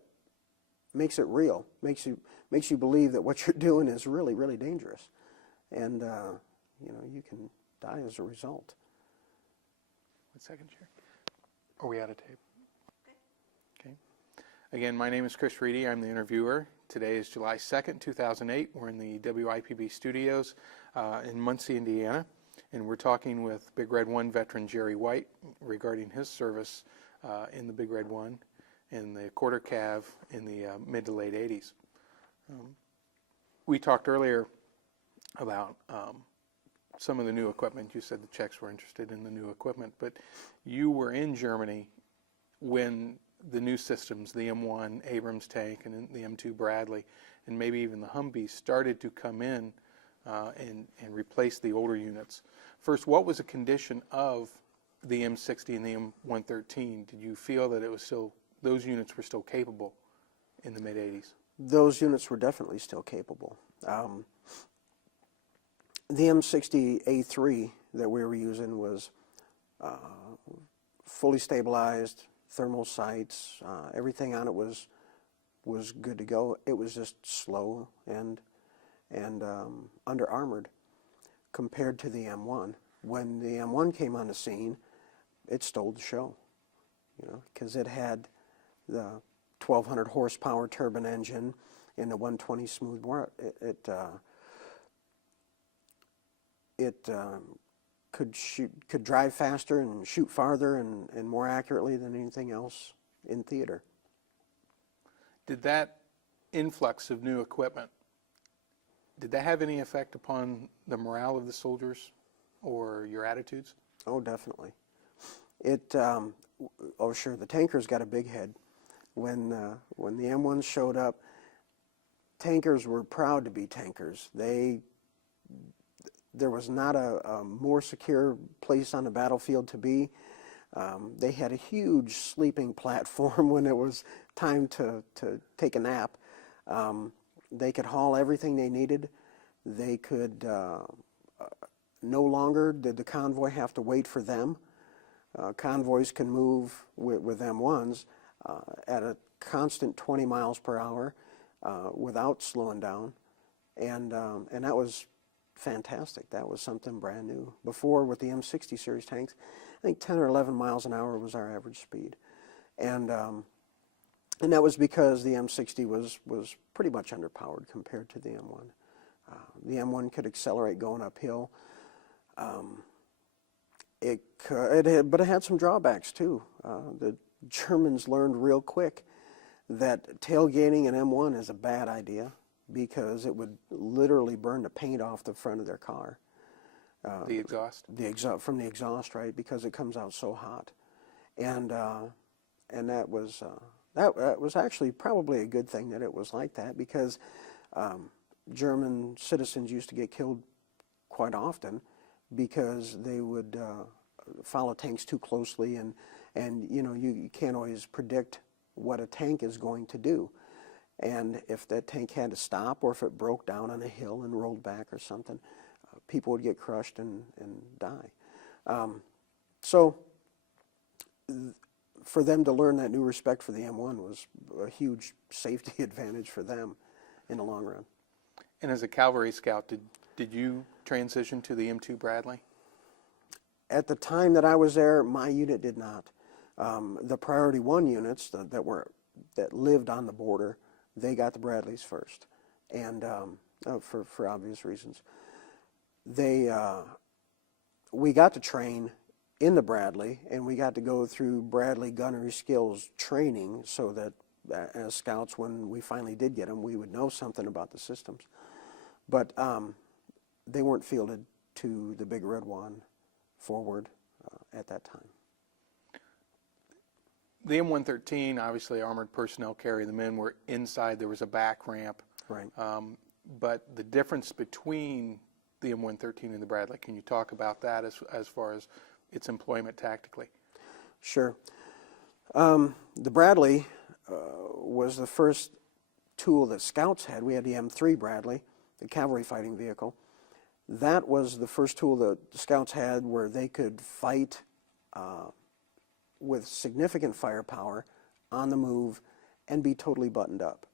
makes it real, makes you believe that what you're doing is really, really dangerous. And, you know, you can die as a result. 1 second, Chair. Are we out of tape? Okay. Again, my name is Chris Reedy. I'm the interviewer. Today is July 2nd, 2008. We're in the WIPB studios in Muncie, Indiana. And we're talking with Big Red 1 veteran Jerry White regarding his service in the Big Red 1 in the quarter cav in the mid to late 80s. We talked earlier about some of the new equipment. You said the Czechs were interested in the new equipment, but you were in Germany when the new systems, the M1 Abrams tank and the M2 Bradley, and maybe even the Humvees started to come in and replace the older units. First, what was the condition of the M60 and the M113? Did you feel that it was still, those units were still capable in the mid-80s? Those units were definitely still capable. The M60A3 that we were using was fully stabilized, thermal sights, everything on it was good to go. It was just slow and under armored compared to the M1, when the M1 came on the scene, it stole the show, because it had the 1,200 horsepower turbine engine and the 120 smooth bore. It could drive faster and shoot farther and more accurately than anything else in theater. Did that influx of new equipment, did that have any effect upon the morale of the soldiers or your attitudes? Oh, definitely. Oh, sure, the tankers got a big head. When the M1s showed up, tankers were proud to be tankers. There was not a more secure place on the battlefield to be. They had a huge sleeping platform when it was time to take a nap. They could haul everything they needed. They could, no longer did the convoy have to wait for them. Convoys can move with M1s at a constant 20 miles per hour without slowing down. And that was fantastic. That was something brand new. Before, with the M60 series tanks, I think 10 or 11 miles an hour was our average speed. And that was because the M60 was pretty much underpowered compared to the M1. The M1 could accelerate going uphill. But it had some drawbacks too. The Germans learned real quick that tailgating an M1 is a bad idea because it would literally burn the paint off the front of their car. The exhaust? From the exhaust, right, because it comes out so hot. And that was actually probably a good thing that it was like that, because German citizens used to get killed quite often because they would follow tanks too closely, and you can't always predict what a tank is going to do. And if that tank had to stop, or if it broke down on a hill and rolled back or something, people would get crushed and die. So for them to learn that new respect for the M1 was a huge safety advantage for them in the long run. And as a cavalry scout, did you transition to the M2 Bradley? At the time that I was there, my unit did not. The Priority 1 units that lived on the border, they got the Bradleys first, and for obvious reasons. We got to train in the Bradley, and we got to go through Bradley gunnery skills training, so that as scouts, when we finally did get them, we would know something about the systems. But they weren't fielded to the Big Red One forward at that time. The M113, obviously armored personnel carry. The men were inside. There was a back ramp. Right. But the difference between the M113 and the Bradley, can you talk about that as far as its employment tactically? Sure. The Bradley was the first tool that scouts had. We had the M3 Bradley, the cavalry fighting vehicle. That was the first tool that the scouts had where they could fight with significant firepower on the move and be totally buttoned up.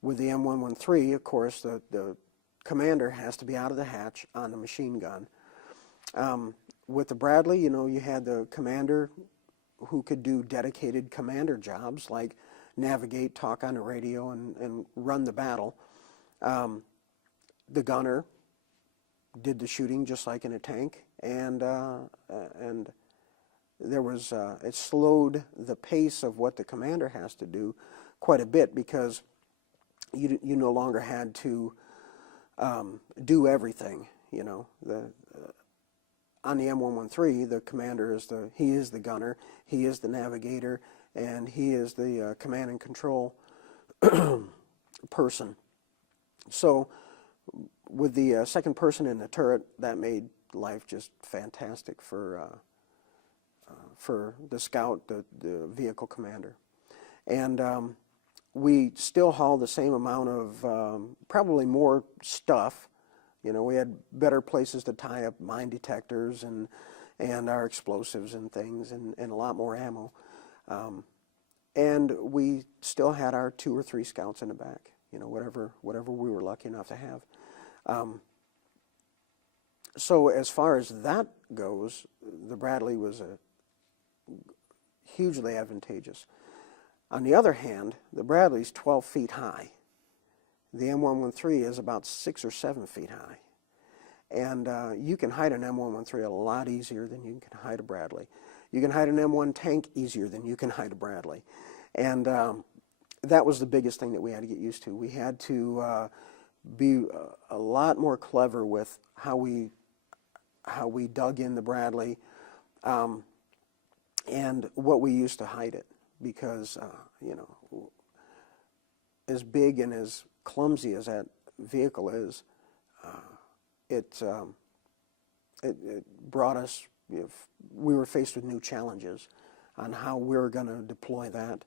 With the M113, of course, the commander has to be out of the hatch on the machine gun. With the Bradley, you had the commander who could do dedicated commander jobs like navigate, talk on the radio, and run the battle. The gunner did the shooting just like in a tank, and there was it slowed the pace of what the commander has to do quite a bit, because you no longer had to do everything. On the M113, the commander is the gunner, he is the navigator, and he is the command and control person. So with the second person in the turret, that made life just fantastic for the scout, the vehicle commander. And we still haul the same amount of, probably more stuff. We had better places to tie up mine detectors and our explosives and things, and a lot more ammo. And we still had our 2 or 3 scouts in the back, whatever we were lucky enough to have. So as far as that goes, the Bradley was hugely advantageous. On the other hand, the Bradley's 12 feet high. The M113 is about 6 or 7 feet high. And you can hide an M113 a lot easier than you can hide a Bradley. You can hide an M1 tank easier than you can hide a Bradley. And that was the biggest thing that we had to get used to. We had to be a lot more clever with how we dug in the Bradley and what we used to hide it. Because, you know, as big and as clumsy as that vehicle is, it brought us, we were faced with new challenges on how we were going to deploy that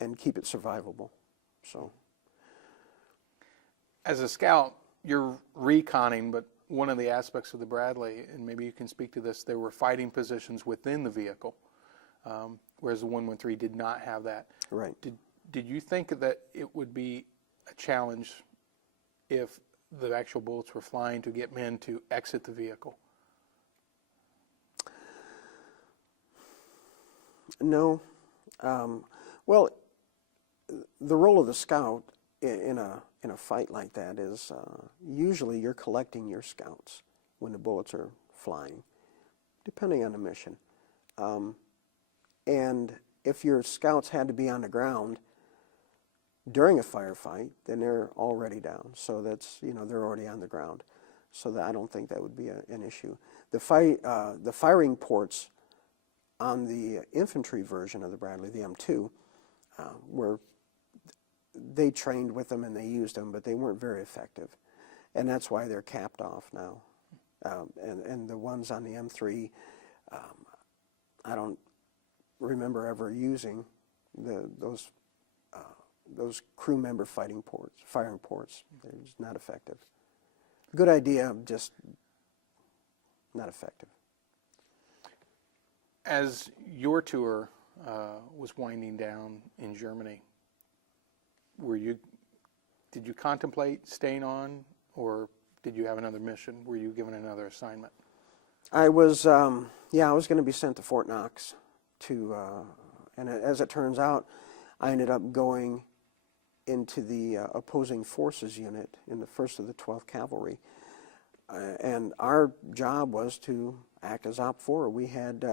and keep it survivable. So, as a scout, you're reconning, but one of the aspects of the Bradley, and maybe you can speak to this, there were fighting positions within the vehicle, whereas the 113 did not have that. Right. Did you think that it would be a challenge if the actual bullets were flying to get men to exit the vehicle? No. Well, the role of the scout in a fight like that is usually you're collecting your scouts when the bullets are flying, depending on the mission. And if your scouts had to be on the ground during a firefight, then they're already down. So that's, you know, they're already on the ground. So that I don't think that would be an issue. The firing ports on the infantry version of the Bradley, the M2, they trained with them and they used them, but they weren't very effective. And that's why they're capped off now. And the ones on the M3, I don't remember ever using those crew member firing ports. They're just not effective. Good idea, just not effective. As your tour was winding down in Germany, did you contemplate staying on, or did you have another mission? Were you given another assignment? I was, I was going to be sent to Fort Knox and as it turns out, I ended up going into the opposing forces unit in the 1st of the 12th Cavalry. And our job was to act as OP4. We had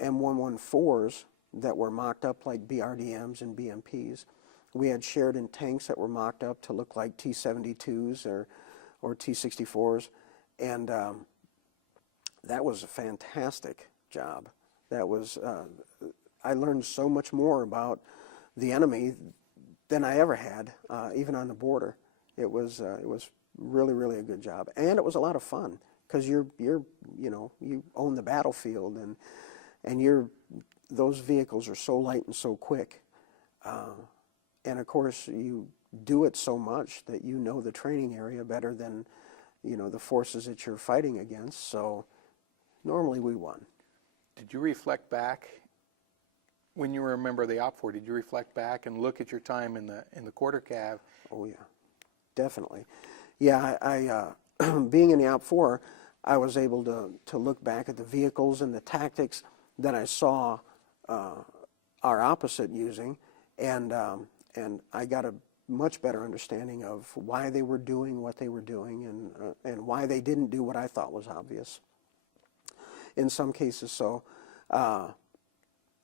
M114s that were mocked up like BRDMs and BMPs. We had Sheridan tanks that were mocked up to look like T-72s or T-64s. And that was a fantastic job. That was, I learned so much more about the enemy than I ever had, even on the border. It was really, really a good job, and it was a lot of fun because you own the battlefield, and those vehicles are so light and so quick, and of course you do it so much that you know the training area better than the forces that you're fighting against. So normally we won. Did you reflect back when you were a member of the OP4? Did you reflect back and look at your time in the quarter cav? Oh yeah, definitely. Yeah, I being in the OP4, I was able to look back at the vehicles and the tactics that I saw our opposite using, and I got a much better understanding of why they were doing what they were doing, and why they didn't do what I thought was obvious in some cases. So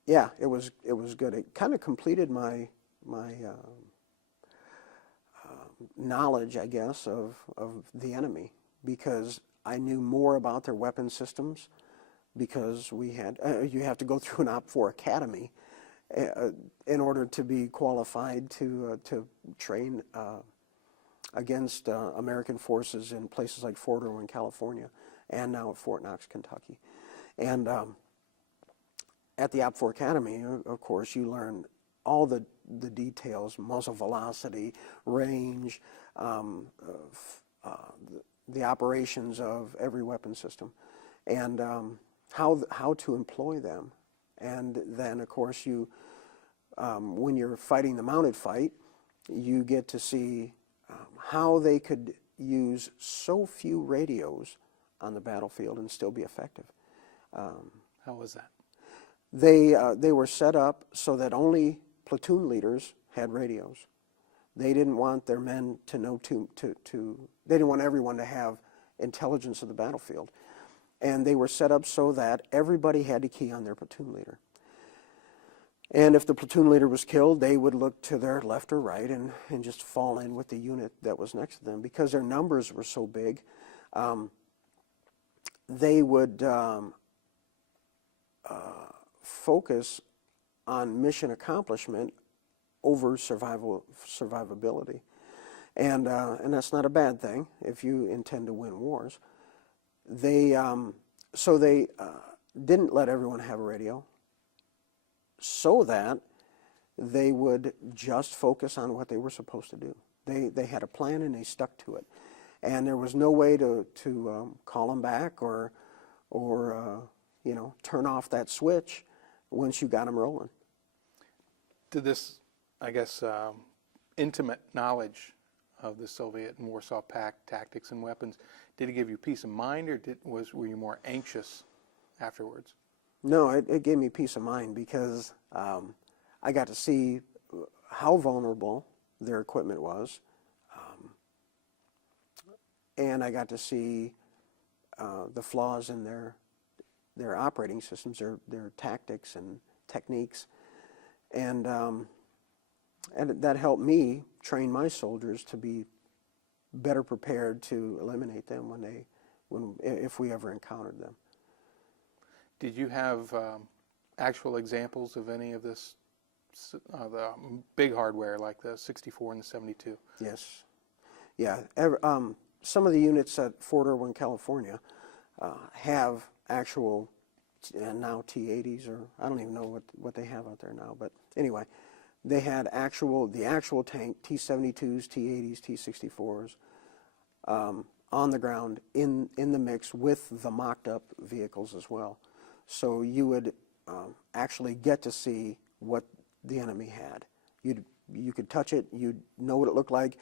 yeah, it was good. It kind of completed my knowledge, I guess, of the enemy, because I knew more about their weapon systems, because we had you have to go through an OP4 academy in order to be qualified to train against American forces in places like Fort Irwin, California, and now at Fort Knox, Kentucky. And at the OP4 Academy, of course, you learn all the details: muzzle velocity, range, the operations of every weapon system, and how to employ them. And then, of course, you when you're fighting the mounted fight, you get to see how they could use so few radios on the battlefield and still be effective. How was that? They were set up so that only platoon leaders had radios. They didn't want their men to know they didn't want everyone to have intelligence of the battlefield. And they were set up so that everybody had to key on their platoon leader. And if the platoon leader was killed, they would look to their left or right and just fall in with the unit that was next to them. Because their numbers were so big, they would focus on mission accomplishment over survivability. And that's not a bad thing if you intend to win wars. So they didn't let everyone have a radio, so that they would just focus on what they were supposed to do. They had a plan and they stuck to it, and there was no way to call them back or turn off that switch once you got them rolling. Did this, I guess, intimate knowledge of the Soviet and Warsaw Pact tactics and weapons, did it give you peace of mind, or were you more anxious afterwards? No, it gave me peace of mind because I got to see how vulnerable their equipment was, and I got to see the flaws in their operating systems, their tactics and techniques, and that helped me train my soldiers to be better prepared to eliminate them if we ever encountered them. Did you have actual examples of any of this, the big hardware like the 64 and the 72? Yes. Yeah. Some of the units at Fort Irwin, California, have actual, and now T-80s, or I don't even know what they have out there now. But anyway, they had the actual tank, T-72s, T-80s, T-64s, on the ground in the mix with the mocked-up vehicles as well. So you would actually get to see what the enemy had. You could touch it. You'd know what it looked like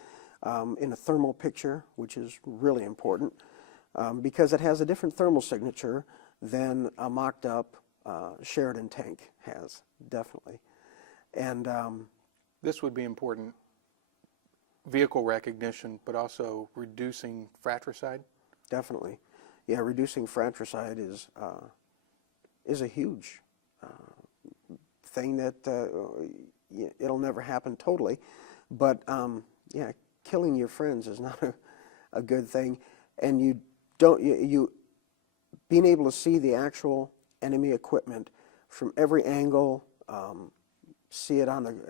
in a thermal picture, which is really important because it has a different thermal signature than a mocked-up Sheridan tank has, definitely. And this would be important, vehicle recognition, but also reducing fratricide? Definitely. Yeah, reducing fratricide is a huge thing that it'll never happen totally, but yeah, killing your friends is not a good thing, and you being able to see the actual enemy equipment from every angle, see it on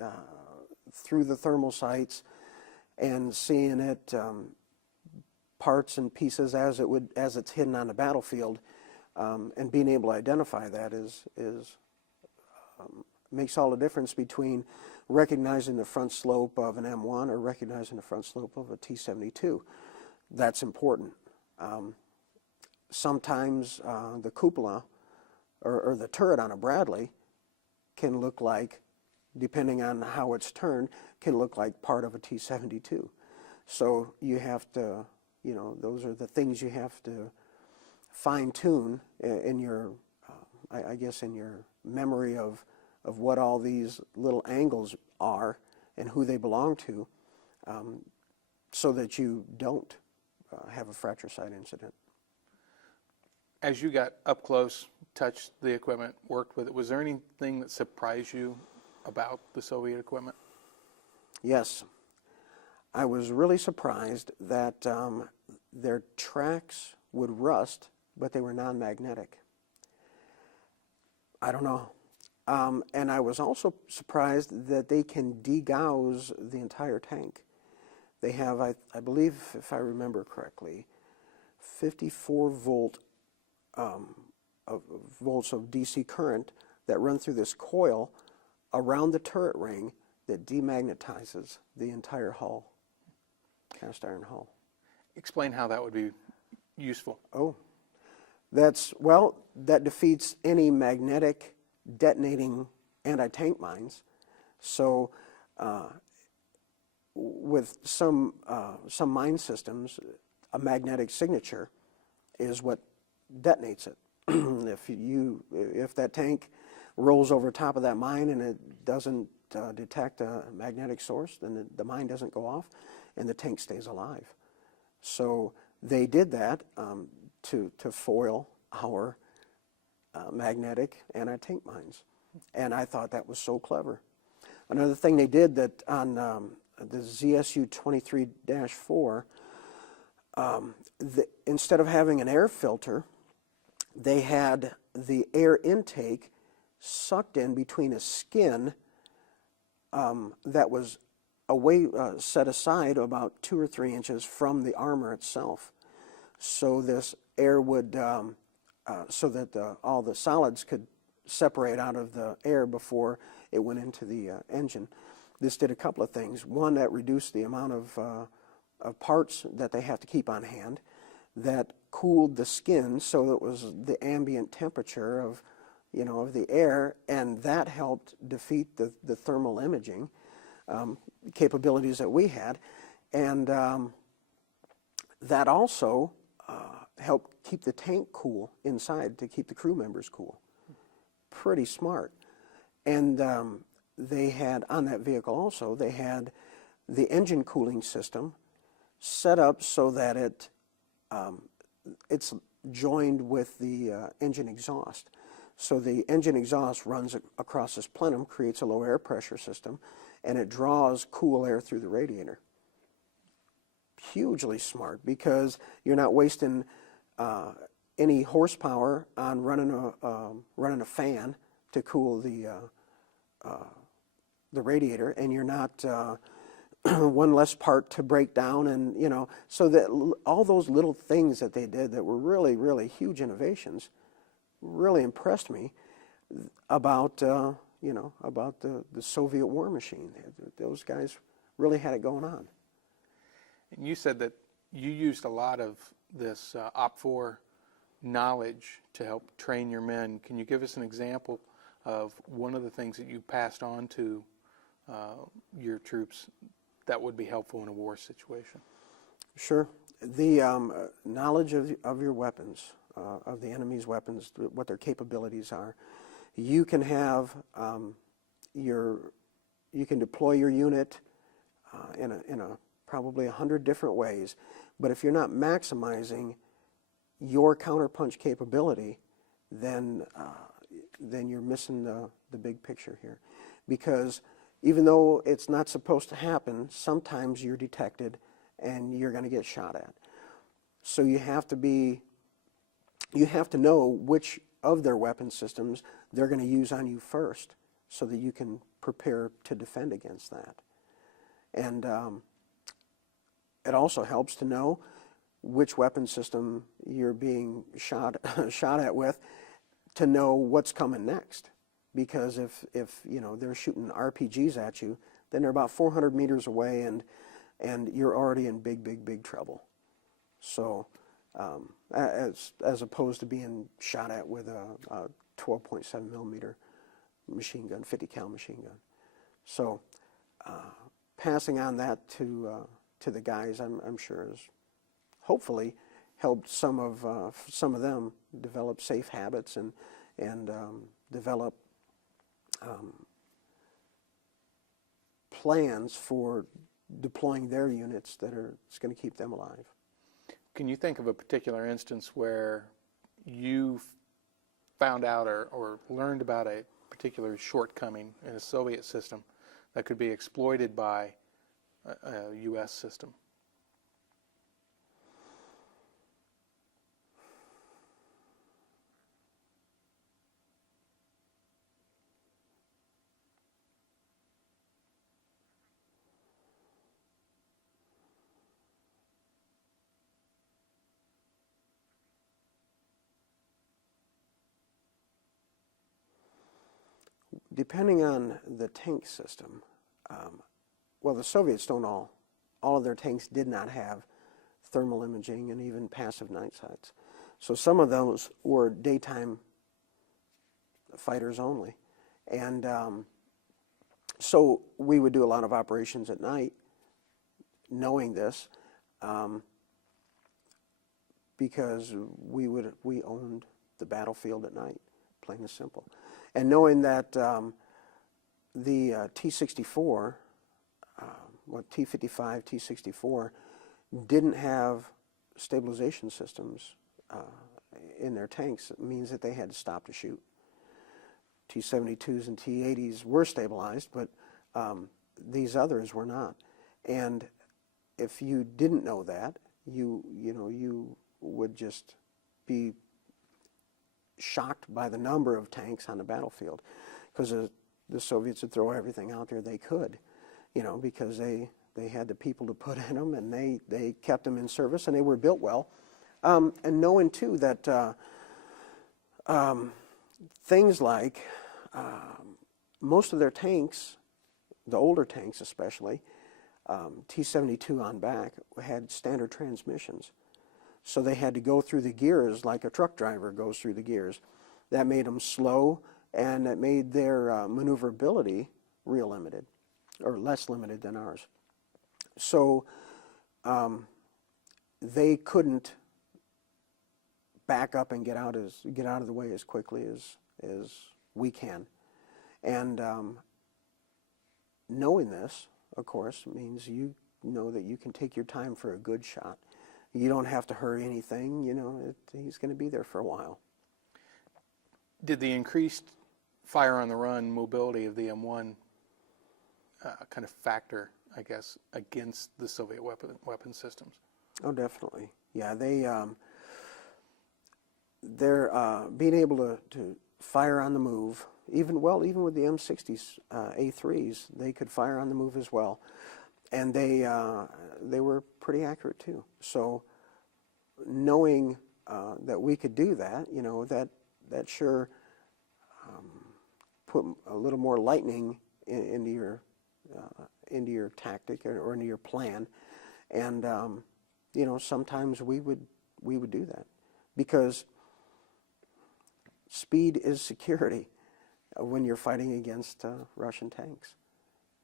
through the thermal sights, and seeing it parts and pieces as it's hidden on the battlefield. And being able to identify that makes all the difference between recognizing the front slope of an M1 or recognizing the front slope of a T-72. That's important. Sometimes the cupola or the turret on a Bradley can look like, depending on how it's turned, can look like part of a T-72. So you have to, those are the things you have to fine-tune in your, I guess, in your memory of what all these little angles are and who they belong to, so that you don't have a fratricide incident. As you got up close, touched the equipment, worked with it, was there anything that surprised you about the Soviet equipment? Yes. I was really surprised that their tracks would rust, but they were non-magnetic. I don't know. And I was also surprised that they can degauss the entire tank. They have, I believe, if I remember correctly, 54 volts of DC current that run through this coil around the turret ring that demagnetizes the entire hull, cast iron hull. Explain how that would be useful. Oh, that defeats any magnetic detonating anti-tank mines. So with some mine systems, a magnetic signature is what detonates it. If that tank rolls over top of that mine and it doesn't detect a magnetic source, then the mine doesn't go off and the tank stays alive. So they did that to foil our magnetic anti-tank mines, and I thought that was so clever. Another thing they did that on the ZSU 23-4, instead of having an air filter, they had the air intake sucked in between a skin that was set aside about 2 or 3 inches from the armor itself. So this air would, so that all the solids could separate out of the air before it went into the engine. This did a couple of things. One, that reduced the amount of parts that they have to keep on hand. That cooled the skin so it was the ambient temperature of the air, and that helped defeat the thermal imaging capabilities that we had, and that also helped keep the tank cool inside, to keep the crew members cool. Pretty smart. And they had, on that vehicle also, they had the engine cooling system set up so that it's joined with the engine exhaust. So the engine exhaust runs across this plenum, creates a low air pressure system, and it draws cool air through the radiator. Hugely smart, because you're not wasting any horsepower on running a fan to cool the radiator, and you're not one less part to break down, and so that all those little things that they did that were really, really huge innovations really impressed me about the Soviet war machine. Those guys really had it going on. And you said that you used a lot of this OPFOR knowledge to help train your men. Can you give us an example of one of the things that you passed on to your troops that would be helpful in a war situation? Sure. The knowledge of your weapons, of the enemy's weapons, what their capabilities are. You can have you can deploy your unit in a probably 100 different ways, but if you're not maximizing your counterpunch capability, then you're missing the big picture here. Because even though it's not supposed to happen, sometimes you're detected and you're going to get shot at. So you have to know which of their weapon systems they're going to use on you first, so that you can prepare to defend against that. And it also helps to know which weapon system you're being shot at with, to know what's coming next. Because if they're shooting RPGs at you, then they're about 400 meters away, and you're already in big trouble. So as opposed to being shot at with a 12.7 millimeter machine gun, 50 cal machine gun. So passing on that to the guys, I'm sure has hopefully helped some of them develop safe habits and develop plans for deploying their units it's going to keep them alive. Can you think of a particular instance where you found out or learned about a particular shortcoming in a Soviet system that could be exploited by a U.S. system? Depending on the tank system, well, the Soviets don't all of their tanks did not have thermal imaging and even passive night sights. So some of those were daytime fighters only. And so we would do a lot of operations at night, knowing this, because we owned the battlefield at night, plain and simple. And knowing that the T-64, T-55, T-64 didn't have stabilization systems in their tanks, it means that they had to stop to shoot. T-72s and T-80s were stabilized, but these others were not. And if you didn't know that, you would just be shocked by the number of tanks on the battlefield, because the Soviets would throw everything out there they could, because they had the people to put in them, and they kept them in service, and they were built well. And knowing too that things like most of their tanks, the older tanks especially, T-72 on back, had standard transmissions. So they had to go through the gears like a truck driver goes through the gears. That made them slow, and it made their maneuverability real limited, or less limited than ours. So they couldn't back up and get out of the way as quickly as we can. And knowing this, of course, means you know that you can take your time for a good shot. You don't have to hurry anything, he's going to be there for a while. Did the increased fire on the run mobility of the M1 kind of factor, I guess, against the Soviet weapon systems? Oh, definitely. Yeah, they're being able to fire on the move. Even with the M60s, A3s, they could fire on the move as well, and they were pretty accurate too. So knowing that we could do that, that sure put a little more lightning into your tactic or into your plan, and sometimes we would do that, because speed is security when you're fighting against Russian tanks.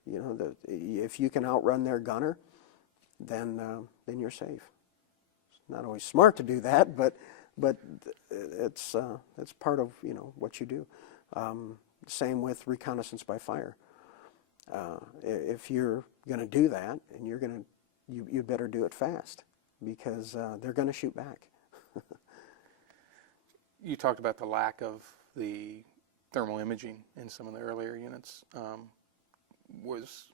If you can outrun their gunner, then you're safe. It's not always smart to do that, but it's part of what you do. Same with reconnaissance by fire. If you're going to do that, and you better do it fast, because they're going to shoot back. You talked about the lack of the thermal imaging in some of the earlier units. Was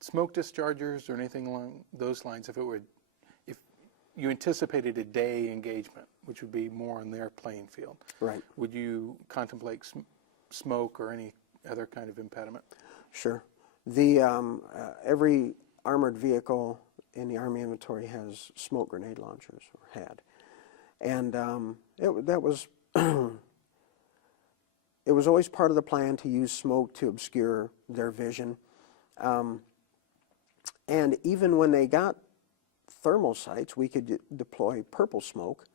smoke dischargers or anything along those lines, if you anticipated a day engagement, which would be more on their playing field, right, would you contemplate smoke or any other kind of impediment? Sure. The every armored vehicle in the Army inventory has smoke grenade launchers, or had, and that was it was always part of the plan to use smoke to obscure their vision. And even when they got thermal sights, we could deploy purple smoke,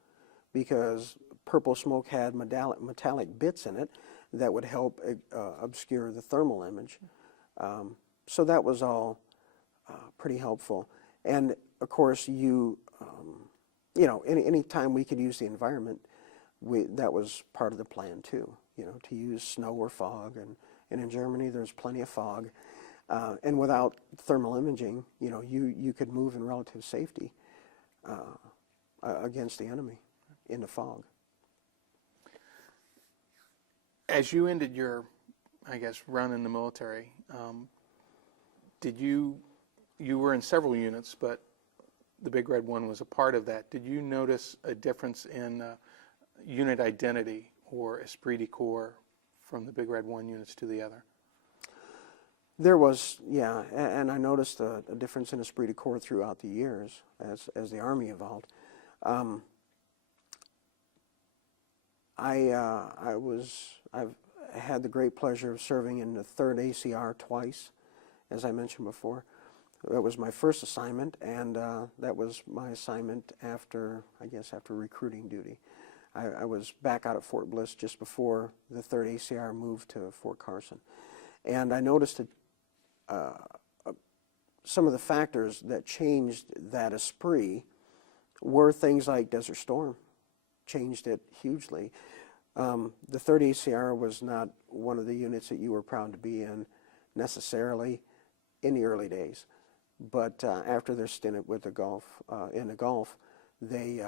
because purple smoke had metallic bits in it that would help obscure the thermal image. So that was all pretty helpful. And of course, any time we could use the environment, that was part of the plan too. To use snow or fog, and in Germany there's plenty of fog, and without thermal imaging, you could move in relative safety against the enemy in the fog. As you ended your, I guess, run in the military, you were in several units, but the Big Red One was a part of that. Did you notice a difference in unit identity or esprit de corps from the Big Red One units to the other? There was, yeah, and I noticed a difference in esprit de corps throughout the years as the Army evolved. I've had the great pleasure of serving in the 3rd ACR twice, as I mentioned before. That was my first assignment, and that was my assignment after recruiting duty. I was back out at Fort Bliss just before the 3rd ACR moved to Fort Carson. And I noticed a some of the factors that changed that esprit were things like Desert Storm. Changed it hugely. The 3rd ACR was not one of the units that you were proud to be in necessarily in the early days, but after their stint with the Gulf, in the Gulf, they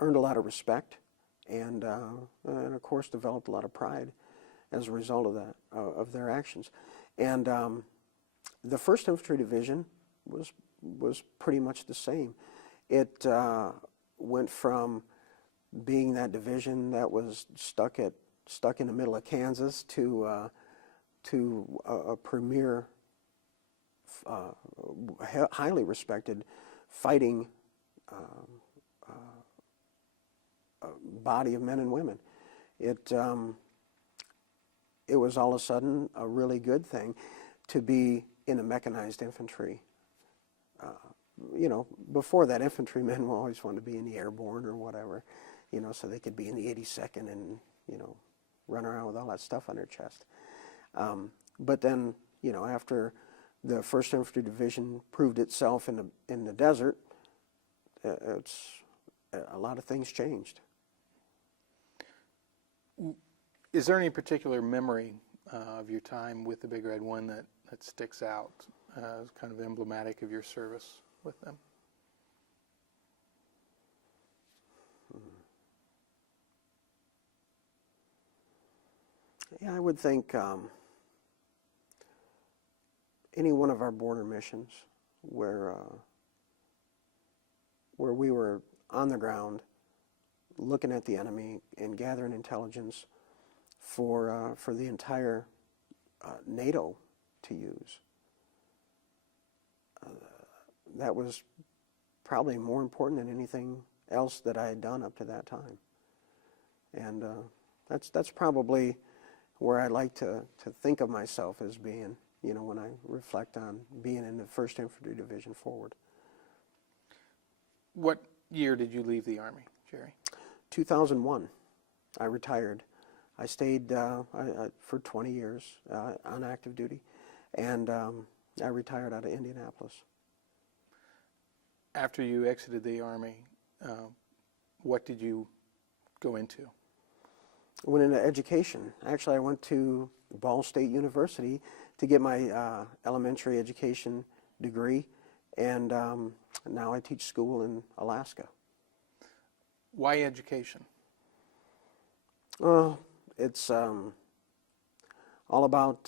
earned a lot of respect and of course developed a lot of pride as a result of that, of their actions. And the First Infantry Division was pretty much the same. It went from being that division that was stuck in the middle of Kansas to a premier, highly respected fighting body of men and women. It was all of a sudden a really good thing to be in a mechanized infantry. You know, before that, infantrymen always wanted to be in the airborne or whatever, you know, so they could be in the 82nd and, you know, run around with all that stuff on their chest. But then, you know, after the 1st Infantry Division proved itself in the desert, a lot of things changed. Is there any particular memory of your time with the Big Red One that sticks out as kind of emblematic of your service with them? Yeah, I would think any one of our border missions where we were on the ground looking at the enemy and gathering intelligence for the entire NATO to use. That was probably more important than anything else that I had done up to that time. And that's probably where I like to think of myself as being, you know, when I reflect on being in the 1st Infantry Division forward. What year did you leave the Army, Jerry? 2001. I retired. I stayed for 20 years on active duty, and I retired out of Indianapolis. After you exited the Army, what did you go into? I went into education. Actually, I went to Ball State University to get my elementary education degree, and now I teach school in Alaska. Why education? It's all about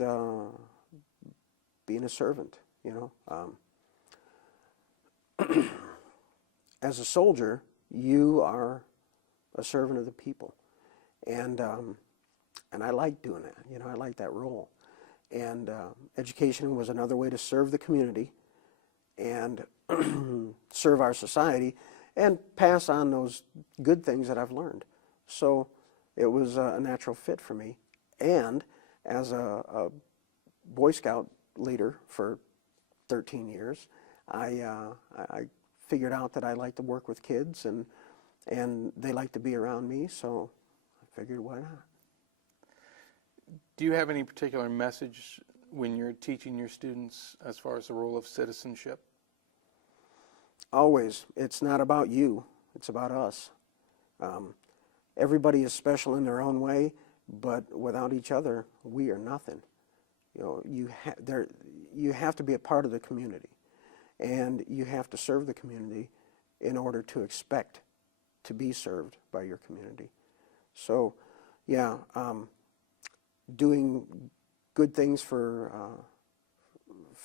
being a servant, you know. As a soldier, you are a servant of the people, and I like doing that. You know, I like that role. And education was another way to serve the community and serve our society and pass on those good things that I've learned. So it was a natural fit for me. And as a Boy Scout leader for 13 years, I figured out that I like to work with kids and they like to be around me, so I figured why not. Do you have any particular message when you're teaching your students as far as the role of citizenship? Always. It's not about you. It's about us. Everybody is special in their own way, but without each other, we are nothing. You know, you have to be a part of the community, and you have to serve the community in order to expect to be served by your community. So, yeah, doing good things for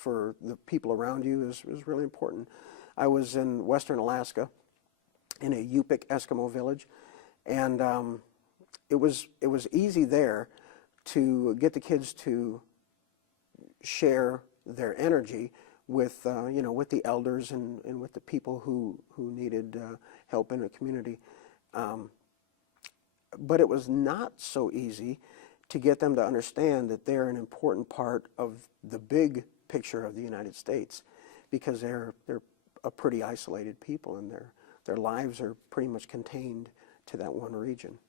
the people around you is really important. I was in western Alaska in a Yupik Eskimo village, and it was easy there to get the kids to share their energy with you know, with the elders and with the people who needed help in the community. But it was not so easy to get them to understand that they're an important part of the big picture of the United States, because they're a pretty isolated people, and their lives are pretty much contained to that one region.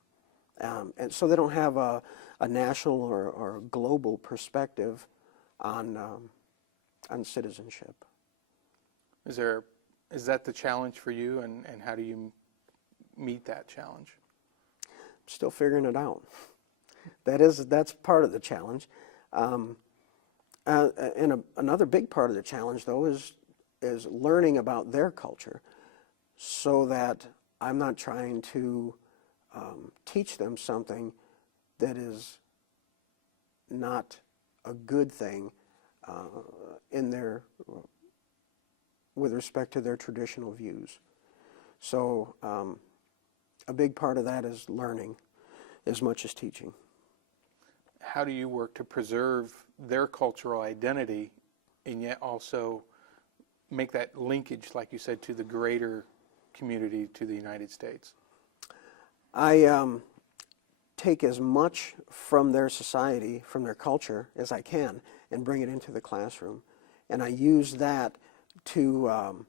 And so they don't have a national or a global perspective on citizenship. Is that the challenge for you, and how do you meet that challenge? Still figuring it out. That's part of the challenge. Another big part of the challenge, though, is learning about their culture, so that I'm not trying to teach them something that is not a good thing with respect to their traditional views. So a big part of that is learning as much as teaching. How do you work to preserve their cultural identity and yet also make that linkage, like you said, to the greater community, to the United States? I take as much from their society, from their culture, as I can and bring it into the classroom. And I use that to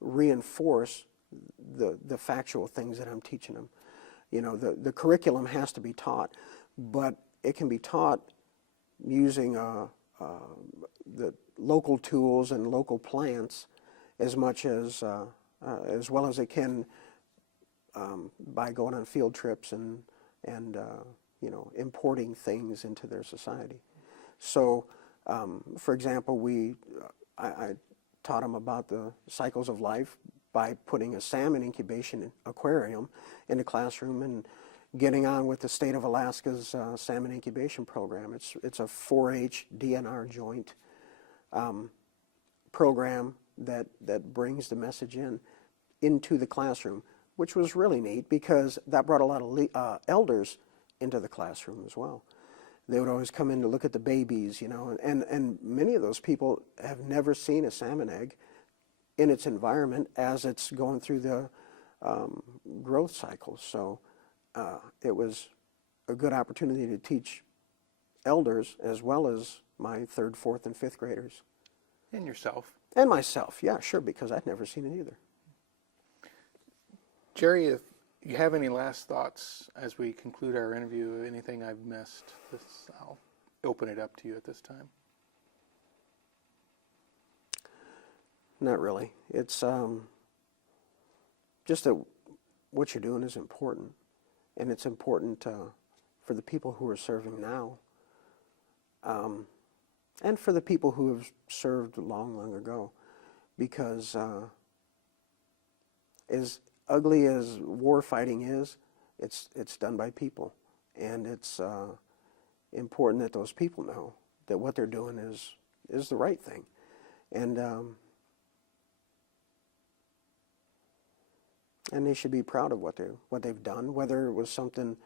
reinforce the factual things that I'm teaching them. You know, the curriculum has to be taught, but it can be taught using the local tools and local plants as much as well as it can by going on field trips and you know, importing things into their society. So, for example, I taught them about the cycles of life by putting a salmon incubation aquarium in the classroom and getting on with the state of Alaska's salmon incubation program. It's a 4-H DNR joint program that brings the message into the classroom, which was really neat because that brought a lot of elders into the classroom as well. They would always come in to look at the babies, you know, and many of those people have never seen a salmon egg in its environment as it's going through the growth cycle. So it was a good opportunity to teach elders as well as my 3rd, 4th, and 5th graders. And yourself. And myself, yeah, sure, because I'd never seen it either. Jerry, if you have any last thoughts as we conclude our interview, anything I've missed, I'll open it up to you at this time. Not really. It's just that what you're doing is important, and it's important for the people who are serving now, and for the people who have served long, long ago, because as ugly as war fighting is, it's done by people, and it's important that those people know that what they're doing is the right thing, and they should be proud of what they've done, whether it was something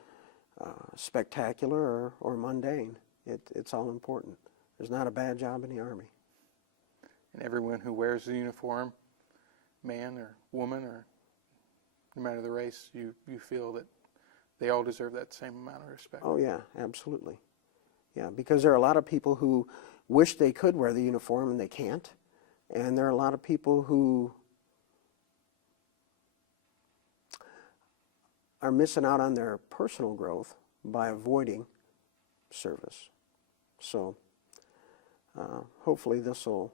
spectacular or mundane. It's all important. There's not a bad job in the Army. And everyone who wears the uniform, man or woman, or no matter the race, you feel that they all deserve that same amount of respect. Oh yeah, absolutely. Yeah, because there are a lot of people who wish they could wear the uniform and they can't, and there are a lot of people who are missing out on their personal growth by avoiding service. So hopefully this will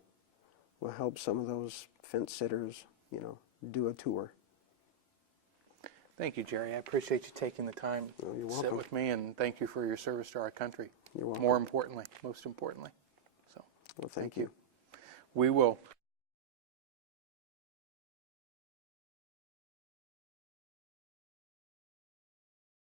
help some of those fence sitters, you know, do a tour. Thank you, Jerry. I appreciate you taking the time You're to sit welcome. with me, and thank you for your service to our country. You're welcome. Most importantly. So, Well, thank you. we will